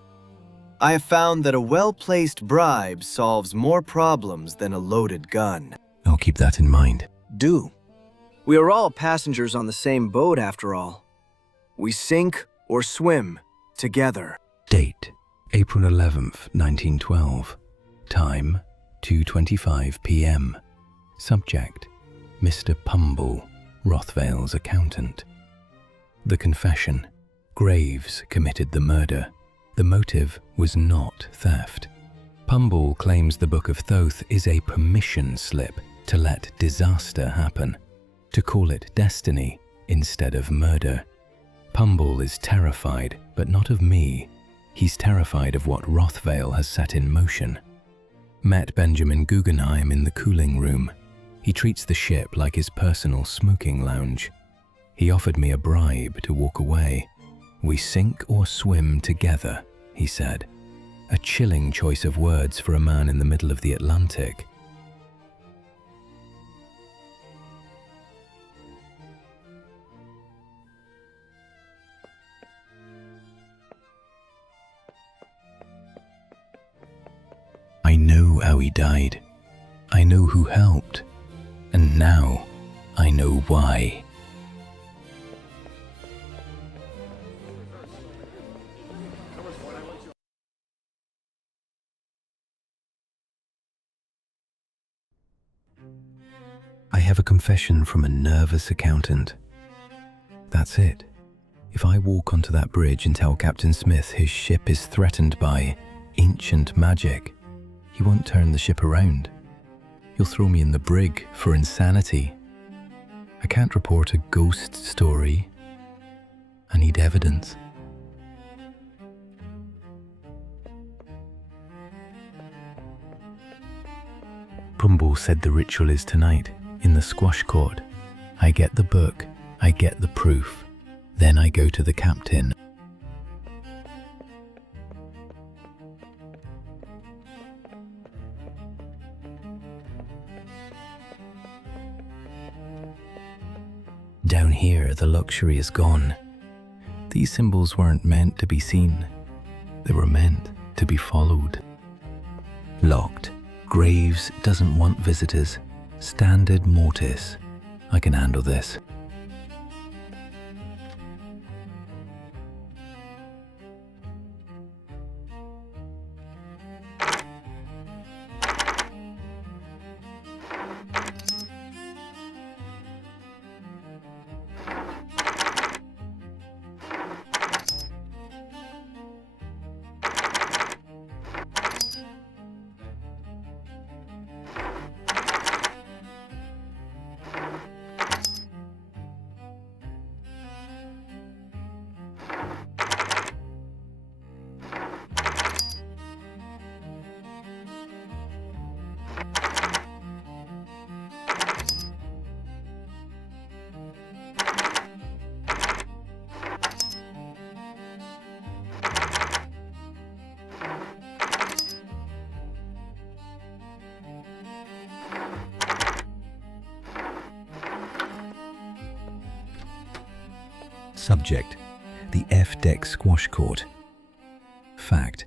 I have found that a well-placed bribe solves more problems than a loaded gun. I'll keep that in mind. Do. We are all passengers on the same boat after all. We sink or swim together. Date, April 11th, 1912. Time, 2:25 p.m. Subject, Mr. Pumble, Rothvale's accountant. The confession, Graves committed the murder. The motive was not theft. Pumble claims the Book of Thoth is a permission slip to let disaster happen, to call it destiny instead of murder. Pumble is terrified, but not of me. He's terrified of what Rothvale has set in motion. Met Benjamin Guggenheim in the cooling room. He treats the ship like his personal smoking lounge. He offered me a bribe to walk away. We sink or swim together, he said. a chilling choice of words for a man in the middle of the Atlantic. I know how he died. I know who helped. And now I know why. I have a confession from a nervous accountant. That's it. If I walk onto that bridge and tell Captain Smith his ship is threatened by ancient magic, he won't turn the ship around. He'll throw me in the brig for insanity. I can't report a ghost story. I need evidence. Bumble said the ritual is tonight, in the squash court. I get the book, I get the proof. Then I go to the captain. Down here, the luxury is gone. These symbols weren't meant to be seen. They were meant to be followed. Locked. Graves doesn't want visitors. Standard mortis. I can handle this. Subject: the F-deck squash court. Fact: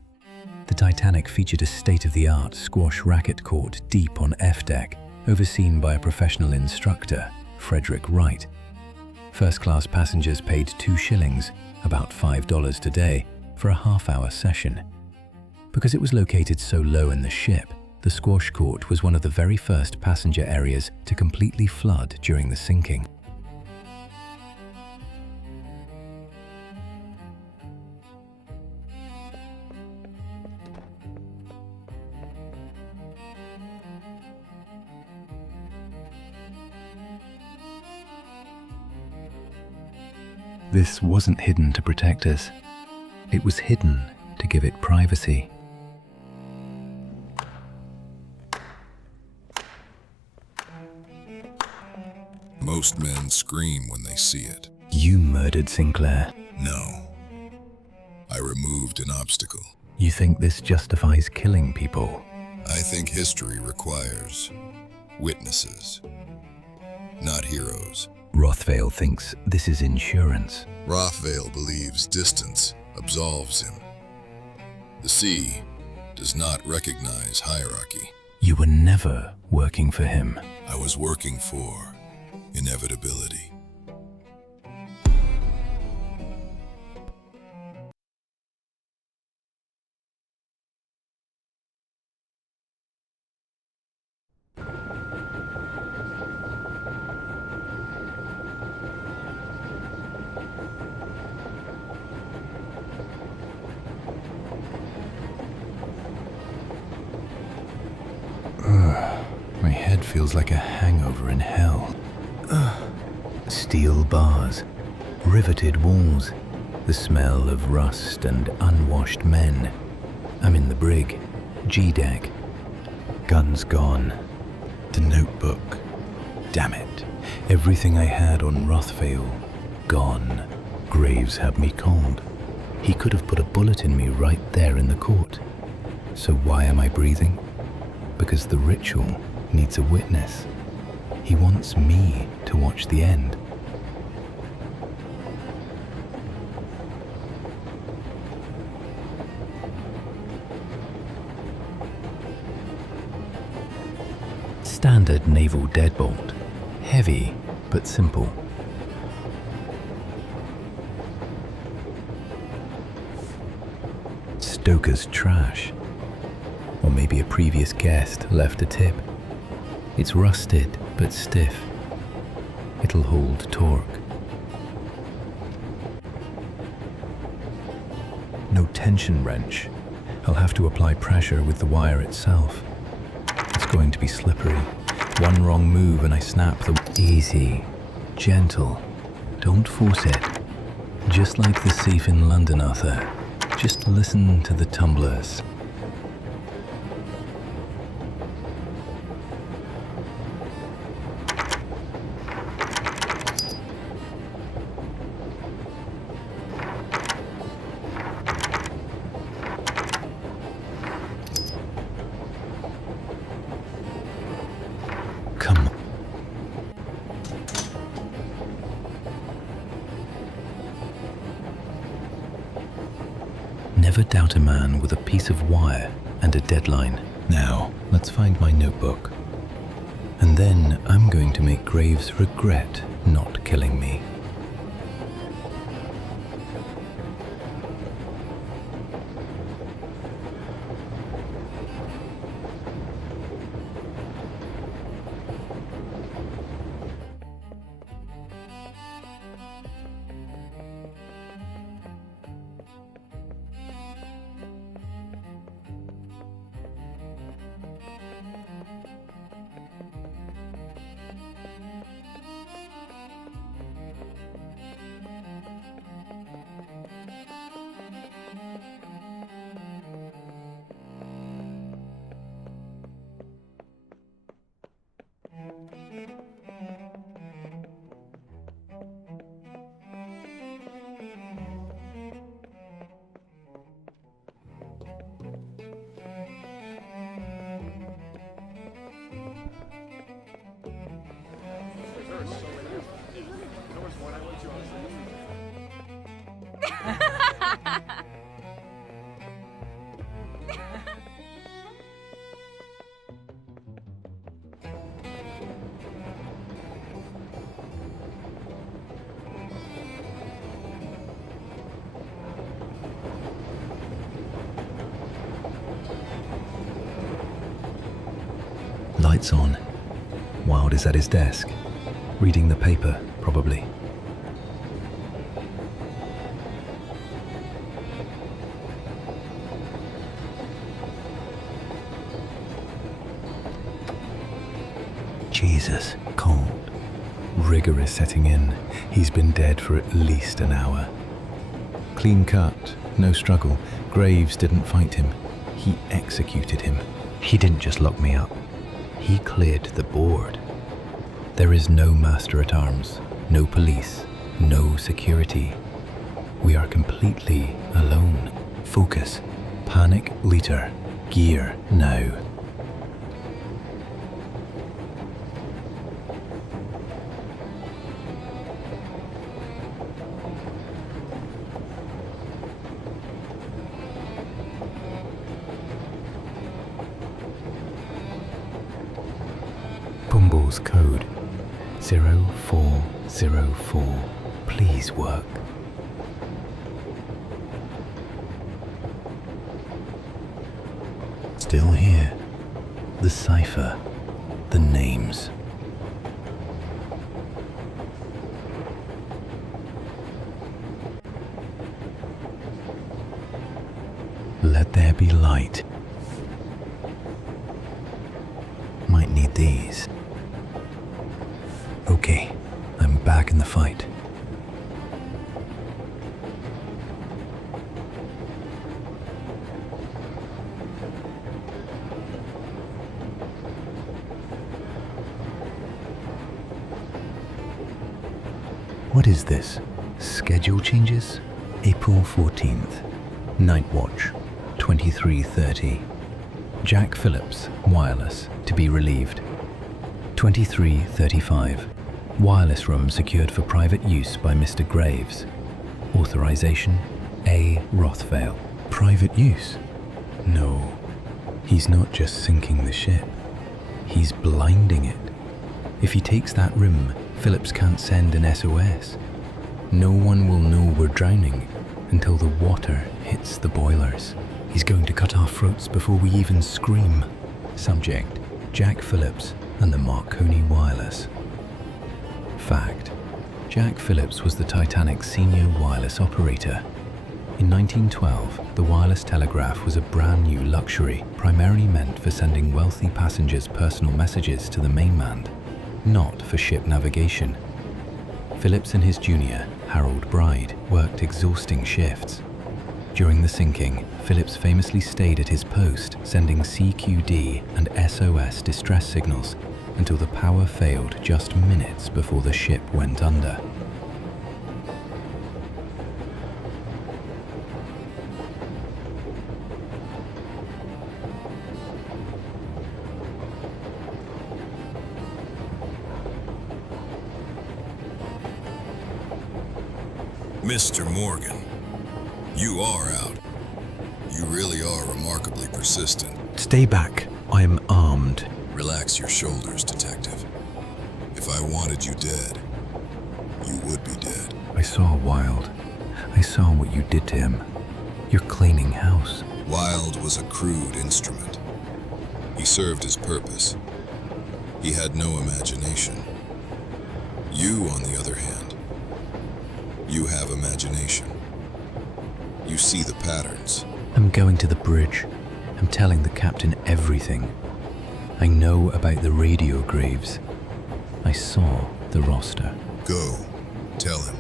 the Titanic featured a state-of-the-art squash racket court deep on F-deck, overseen by a professional instructor, Frederick Wright. First-class passengers paid 2 shillings, about $5 today, for a half-hour session. Because it was located so low in the ship, the squash court was one of the very first passenger areas to completely flood during the sinking. This wasn't hidden to protect us. It was hidden to give it privacy. Most men scream when they see it. You murdered Sinclair. No. I removed an obstacle. You think this justifies killing people? I think history requires witnesses, not heroes. Rothvale thinks this is insurance. Rothvale believes distance absolves him. The sea does not recognize hierarchy. You were never working for him. I was working for inevitability. My head feels like a hangover in hell. Steel bars, riveted walls, the smell of rust and unwashed men. I'm in the brig, G-deck. Guns gone. The notebook. Damn it. Everything I had on Rothvale, gone. Graves had me cold. He could have put a bullet in me right there in the court. So why am I breathing? Because the ritual needs a witness. He wants me to watch the end. Standard naval deadbolt. Heavy, but simple. Stoker's trash. Or maybe a previous guest left a tip. It's rusted, but stiff. It'll hold torque. No tension wrench. I'll have to apply pressure with the wire itself. It's going to be slippery. One wrong move and I snap the... Easy. Gentle. Don't force it. Just like the safe in London, Arthur. Just listen to the tumblers. Come on. Never doubt a man with a piece of wire and a deadline. Now, let's find my notebook. And then I'm going to make Graves regret not killing me. Lights on. Wilde is at his desk, reading the paper, probably. Jesus, cold. Rigor is setting in. He's been dead for at least an hour. Clean cut, no struggle. Graves didn't fight him. He executed him. He didn't just lock me up. He cleared the board. There is no master at arms, no police, no security. We are completely alone. Focus. Panic leader. Gear now. Bumble's code 0404. Please work. Still here. The cipher. The names. Let there be light. Might need these. Okay, I'm back in the fight. What is this? Schedule changes? April 14th. Night watch, 23:30. Jack Phillips, wireless, to be relieved. 2335. Wireless room secured for private use by Mr. Graves. Authorization, A. Rothvale. Private use? No. He's not just sinking the ship. He's blinding it. If he takes that room, Phillips can't send an SOS. No one will know we're drowning until the water hits the boilers. He's going to cut our throats before we even scream. Subject, Jack Phillips and the Marconi Wireless. Fact, Jack Phillips was the Titanic's senior wireless operator. In 1912, the wireless telegraph was a brand new luxury, primarily meant for sending wealthy passengers personal messages to the mainland, not for ship navigation. Phillips and his junior, Harold Bride, worked exhausting shifts. During the sinking, Phillips famously stayed at his post, sending CQD and SOS distress signals until the power failed just minutes before the ship went under. Mr. Morgan, you are out. You really are remarkably persistent. Stay back. I am armed. Relax your shoulders, detective. If I wanted you dead, you would be dead. I saw Wild. I saw what you did to him. You're cleaning house. Wild was a crude instrument. He served his purpose. He had no imagination. You, on the other hand, you have imagination. You see the patterns. I'm going to the bridge. I'm telling the captain everything. I know about the radio graves. I saw the roster. Go. Tell him.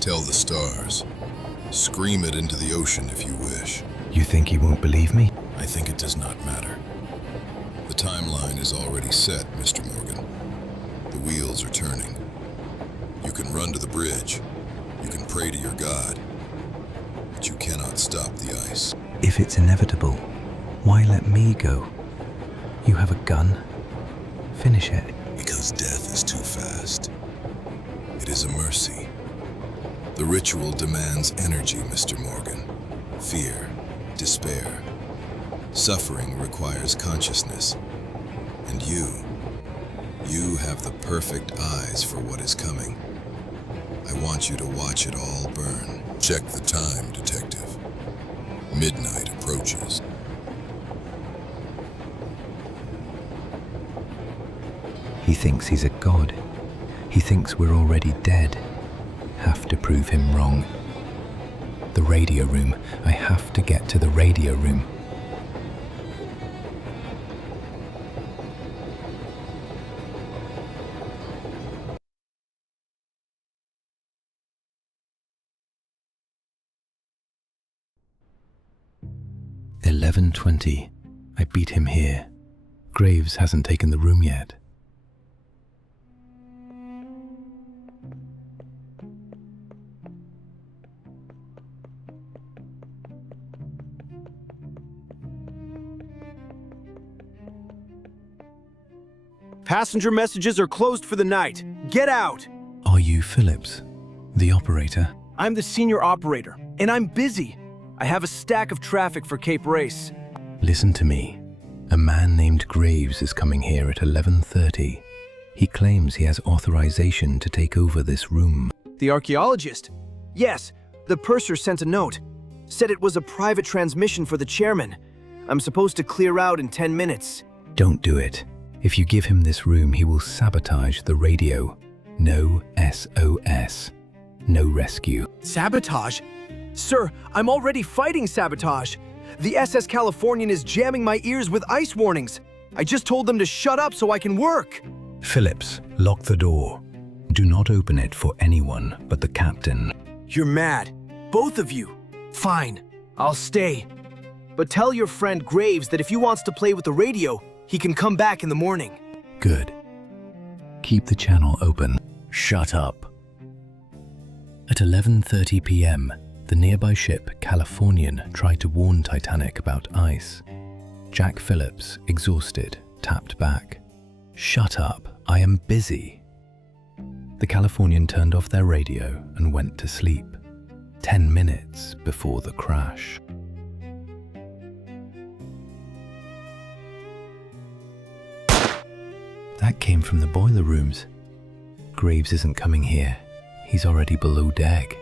Tell the stars. Scream it into the ocean if you wish. You think he won't believe me? I think it does not matter. The timeline is already set, Mr. Morgan. The wheels are turning. You can run to the bridge. You can pray to your God. But you cannot stop the ice. If it's inevitable, why let me go? You have a gun. Finish it. Because death is too fast. It is a mercy. The ritual demands energy, Mr. Morgan. Fear, despair. Suffering requires consciousness. And you have the perfect eyes for what is coming. I want you to watch it all burn. Check the time, detective. Midnight approaches. He thinks he's a god. He thinks we're already dead. Have to prove him wrong. The radio room. I have to get to the radio room. $11:20. I beat him here. Graves hasn't taken the room yet. Passenger messages are closed for the night. Get out! Are you Phillips, the operator? I'm the senior operator, and I'm busy. I have a stack of traffic for Cape Race. Listen to me. A man named Graves is coming here at 11:30. He claims he has authorization to take over this room. The archaeologist? Yes, the purser sent a note. Said it was a private transmission for the chairman. I'm supposed to clear out in 10 minutes. Don't do it. If you give him this room, he will sabotage the radio. No SOS. No rescue. Sabotage? Sir, I'm already fighting sabotage. The SS Californian is jamming my ears with ice warnings. I just told them to shut up so I can work. Phillips, lock the door. Do not open it for anyone but the captain. You're mad. Both of you. Fine, I'll stay. But tell your friend Graves that if he wants to play with the radio, he can come back in the morning. Good. Keep the channel open. Shut up. At 11:30 p.m., the nearby ship Californian tried to warn Titanic about ice. Jack Phillips, exhausted, tapped back. "Shut up, I am busy." The Californian turned off their radio and went to sleep, 10 minutes before the crash. That came from the boiler rooms. Graves isn't coming here. He's already below deck.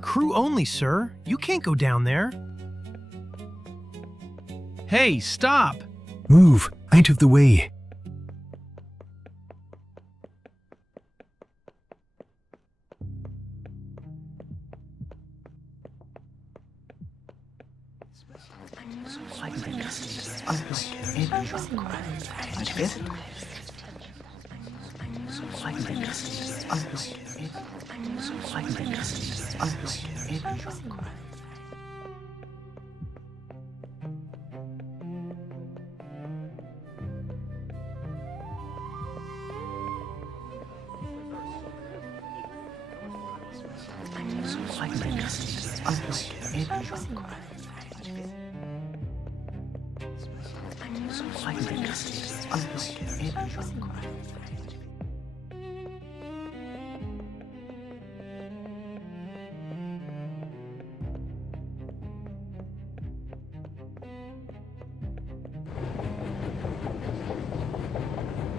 Crew only, sir. You can't go down there. Hey, stop! Move out of the way. Like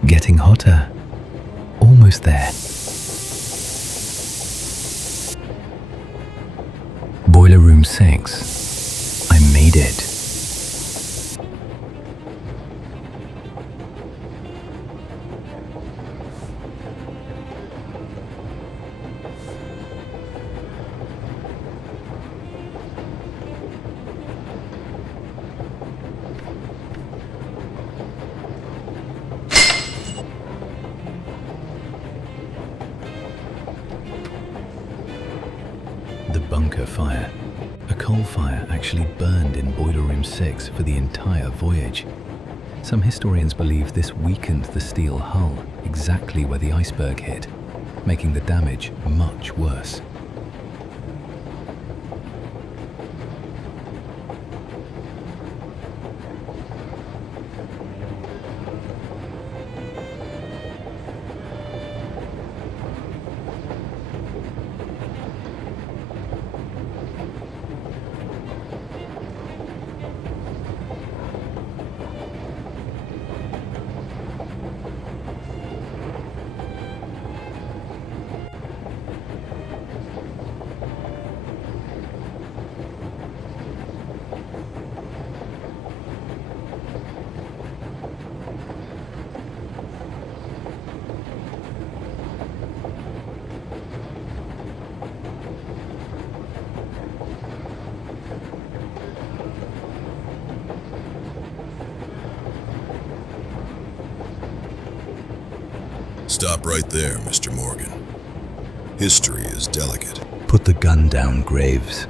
Getting hotter. Almost there. Boiler room 6. I made it. The bunker fire. A coal fire actually burned in Boiler Room 6 for the entire voyage. Some historians believe this weakened the steel hull exactly where the iceberg hit, making the damage much worse. Stop right there, Mr. Morgan. History is delicate. Put the gun down, Graves.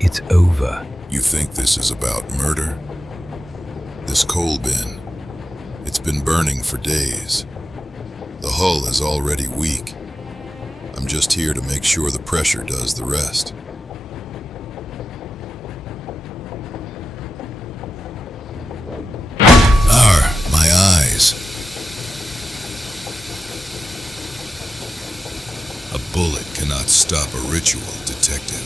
It's over. You think this is about murder? This coal bin, it's been burning for days. The hull is already weak. I'm just here to make sure the pressure does the rest. My eyes. A bullet cannot stop a ritual, detective.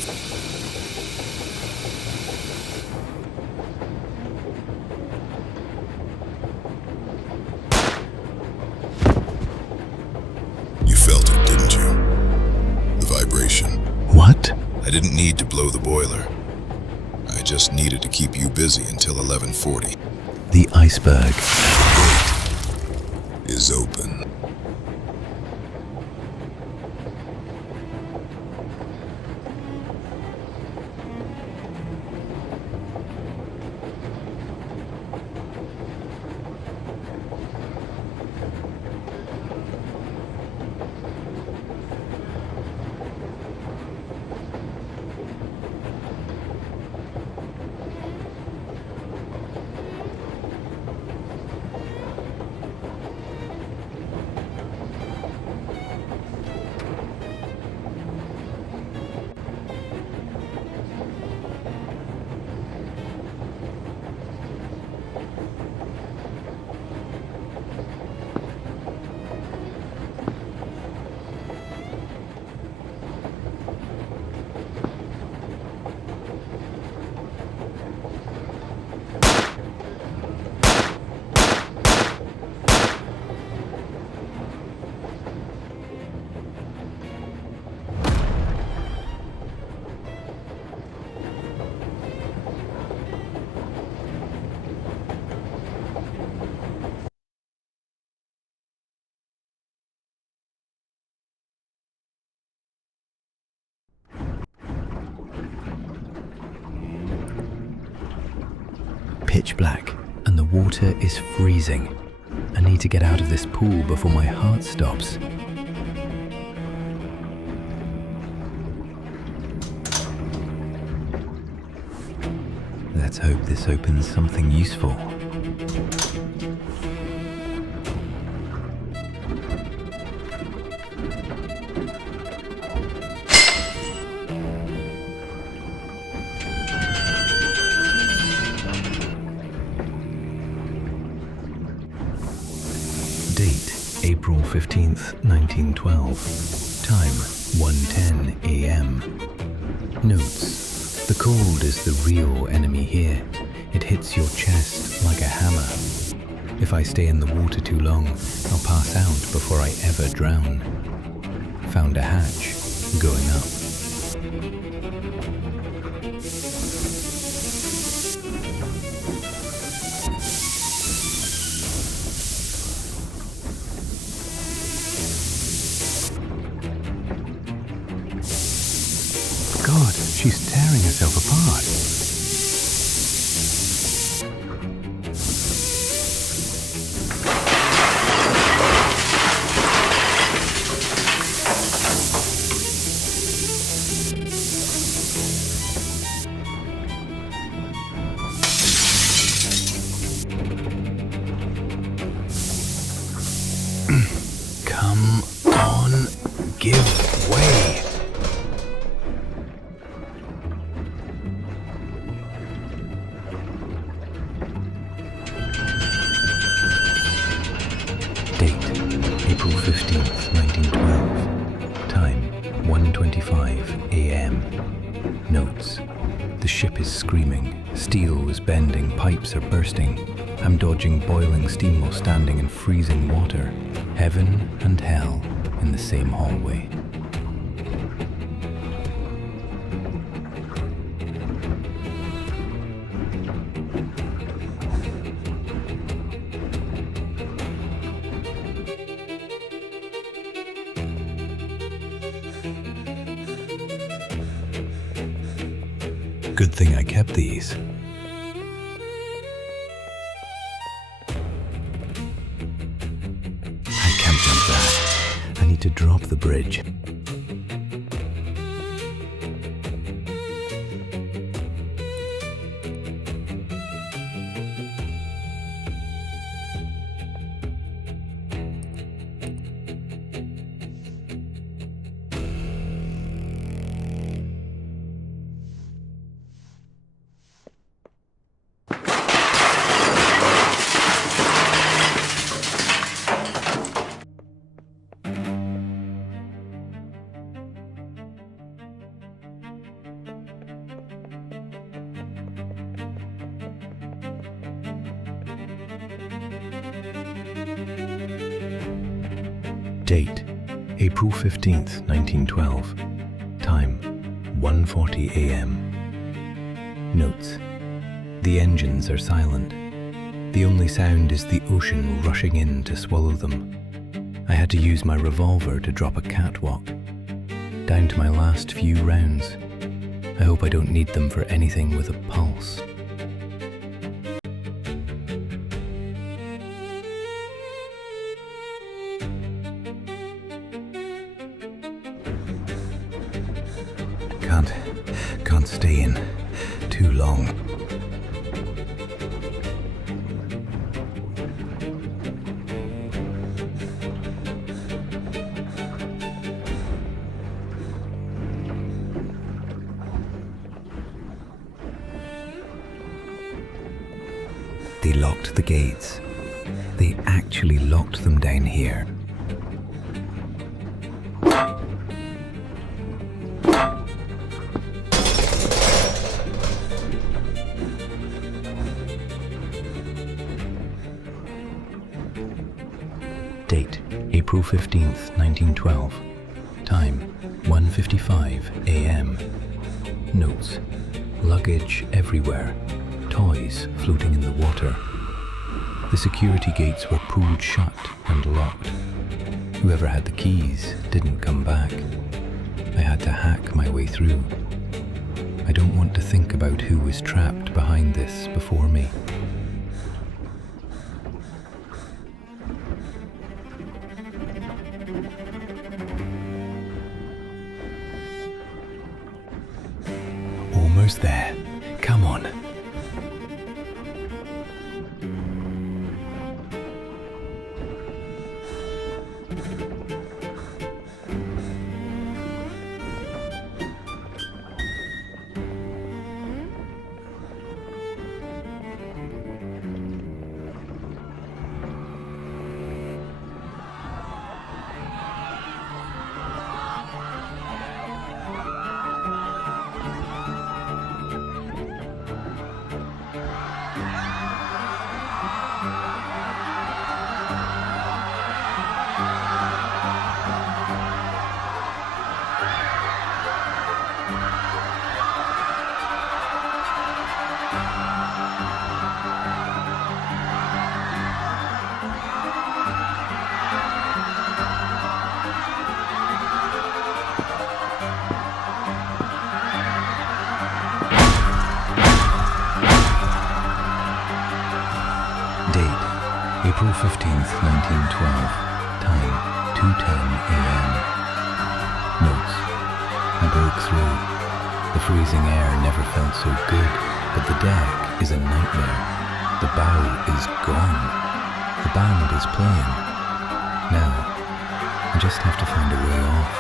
You felt it, didn't you? The vibration. What? I didn't need to blow the boiler. I just needed to keep you busy until 11:40. The iceberg. The gate is open. Pitch black, and the water is freezing. I need to get out of this pool before my heart stops. Let's hope this opens something useful. 15th, 1912. Time, 1:10 a.m. Notes. The cold is the real enemy here. It hits your chest like a hammer. If I stay in the water too long, I'll pass out before I ever drown. Found a hatch. Going up. God, she's tearing herself apart. Come on, give way. Date, April 15th, 1912. Time, 1:25 a.m. Notes. The ship is screaming. Steel is bending. Pipes are bursting. I'm dodging boiling steam while standing in freezing water. Heaven and hell in the same hallway. Good thing I kept these. I can't jump that. I need to drop the bridge. Date, April 15th, 1912. Time, 1:40 a.m. Notes. The engines are silent. The only sound is the ocean rushing in to swallow them. I had to use my revolver to drop a catwalk. Down to my last few rounds. I hope I don't need them for anything with a pulse. Can't stay in too long. They locked the gates. They actually locked them down here. Date, April 15th, 1912. Time, 1:55 a.m. Notes. Luggage everywhere. Toys floating in the water. The security gates were pulled shut and locked. Whoever had the keys didn't come back. I had to hack my way through. I don't want to think about who was trapped behind this before me. Almost there. Come on. October 15th, 1912. Time, 2:10 a.m. Notes. I broke through. The freezing air never felt so good, but the deck is a nightmare. The bow is gone. The band is playing. Now, I just have to find a way off.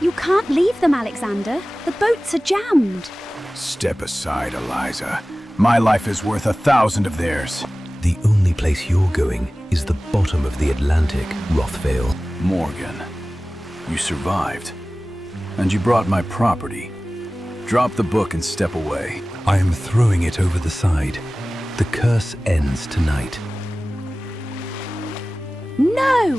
You can't leave them, Alexander. The boats are jammed. Step aside, Eliza. My life is worth 1,000 of theirs. The only place you're going is the bottom of the Atlantic, Rothvale. Morgan, you survived. And you brought my property. Drop the book and step away. I am throwing it over the side. The curse ends tonight. No!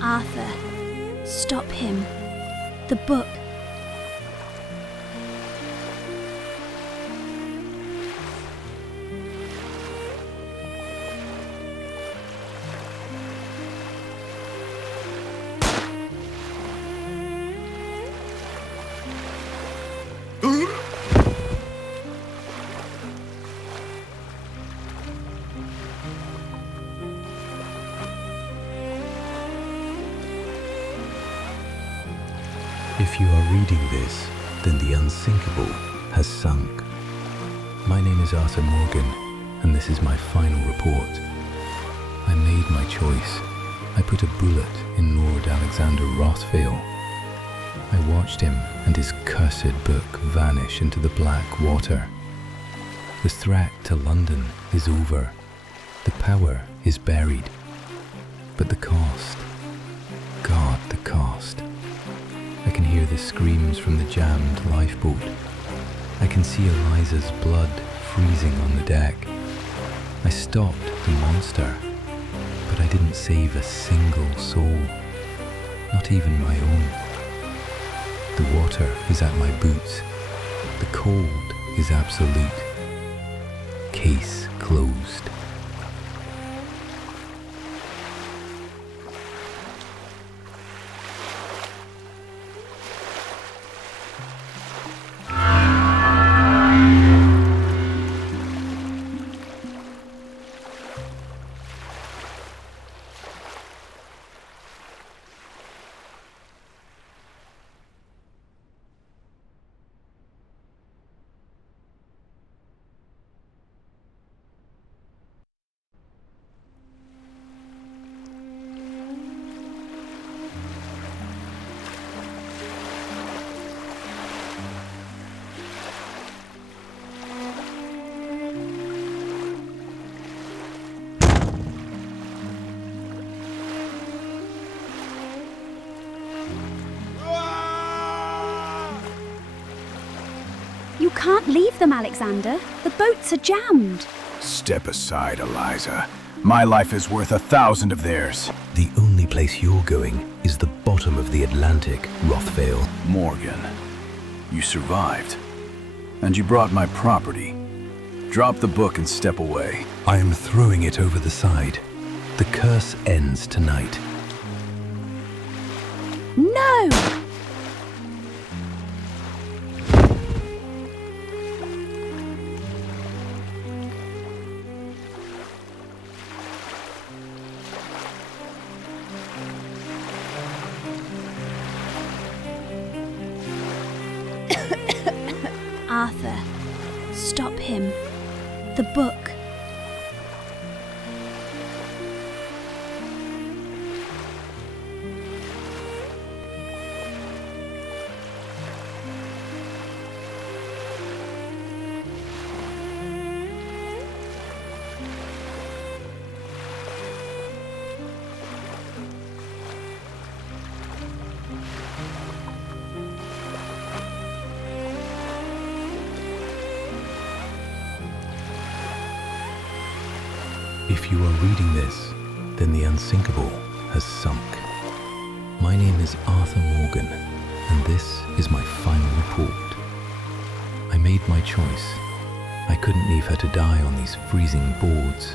Arthur, stop him. The book. If you are reading this, then the unsinkable has sunk. My name is Arthur Morgan, and this is my final report. I made my choice. I put a bullet in Lord Alexander Rothvale. I watched him and his cursed book vanish into the black water. The threat to London is over. The power is buried. But the cost, God, the cost. I can hear the screams from the jammed lifeboat. I can see Eliza's blood freezing on the deck. I stopped the monster, but I didn't save a single soul, not even my own. The water is at my boots. The cold is absolute. Case closed. You can't leave them, Alexander. The boats are jammed. Step aside, Eliza. My life is worth 1,000 of theirs. The only place you're going is the bottom of the Atlantic, Rothvale. Morgan, you survived. And you brought my property. Drop the book and step away. I am throwing it over the side. The curse ends tonight. No! Arthur, stop him. The book. If you are reading this, then the unsinkable has sunk. My name is Arthur Morgan, and this is my final report. I made my choice. I couldn't leave her to die on these freezing boards.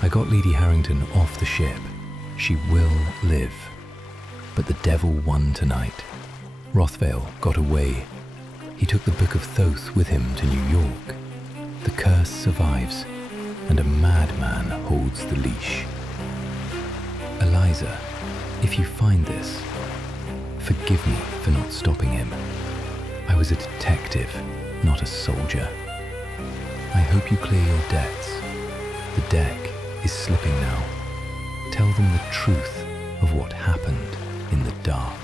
I got Lady Harrington off the ship. She will live. But the devil won tonight. Rothvale got away. He took the Book of Thoth with him to New York. The curse survives, and a madman holds the leash. Eliza, if you find this, forgive me for not stopping him. I was a detective, not a soldier. I hope you clear your debts. The deck is slipping now. Tell them the truth of what happened in the dark.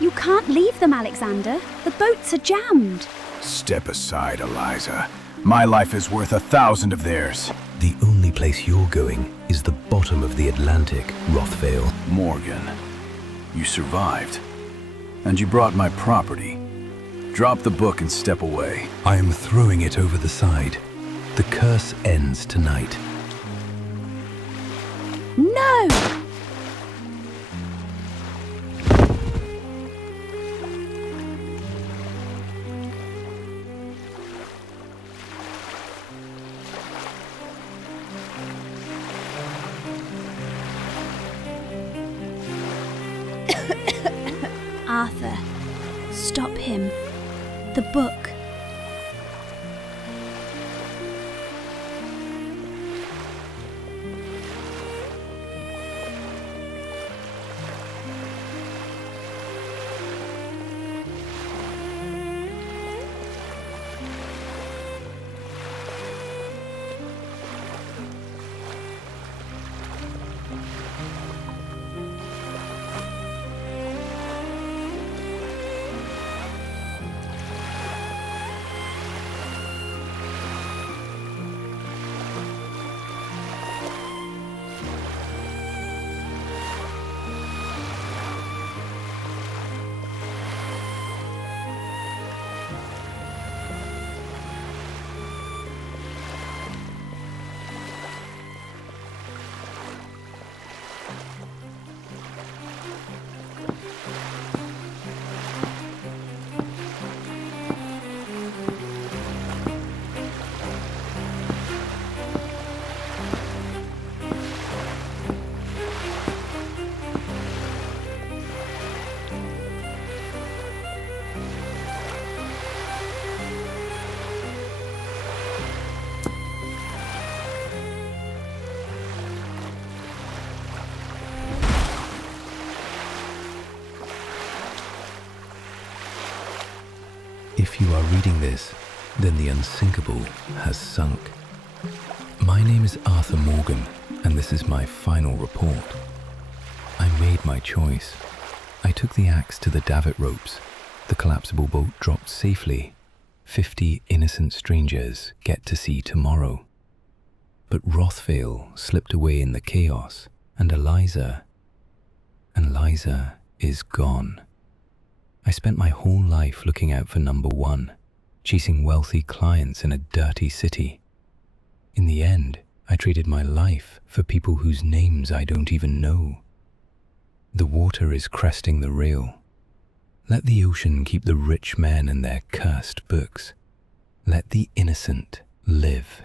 You can't leave them, Alexander. The boats are jammed. Step aside, Eliza. My life is worth 1,000 of theirs. The only place you're going is the bottom of the Atlantic, Rothvale. Morgan, you survived. And you brought my property. Drop the book and step away. I am throwing it over the side. The curse ends tonight. No! Arthur, stop him. The book. If you are reading this, then the unsinkable has sunk. My name is Arthur Morgan, and this is my final report. I made my choice. I took the axe to the davit ropes. The collapsible boat dropped safely. 50 innocent strangers get to see tomorrow. But Rothvale slipped away in the chaos, and Eliza is gone. I spent my whole life looking out for number one, chasing wealthy clients in a dirty city. In the end, I traded my life for people whose names I don't even know. The water is cresting the rail. Let the ocean keep the rich men and their cursed books. Let the innocent live.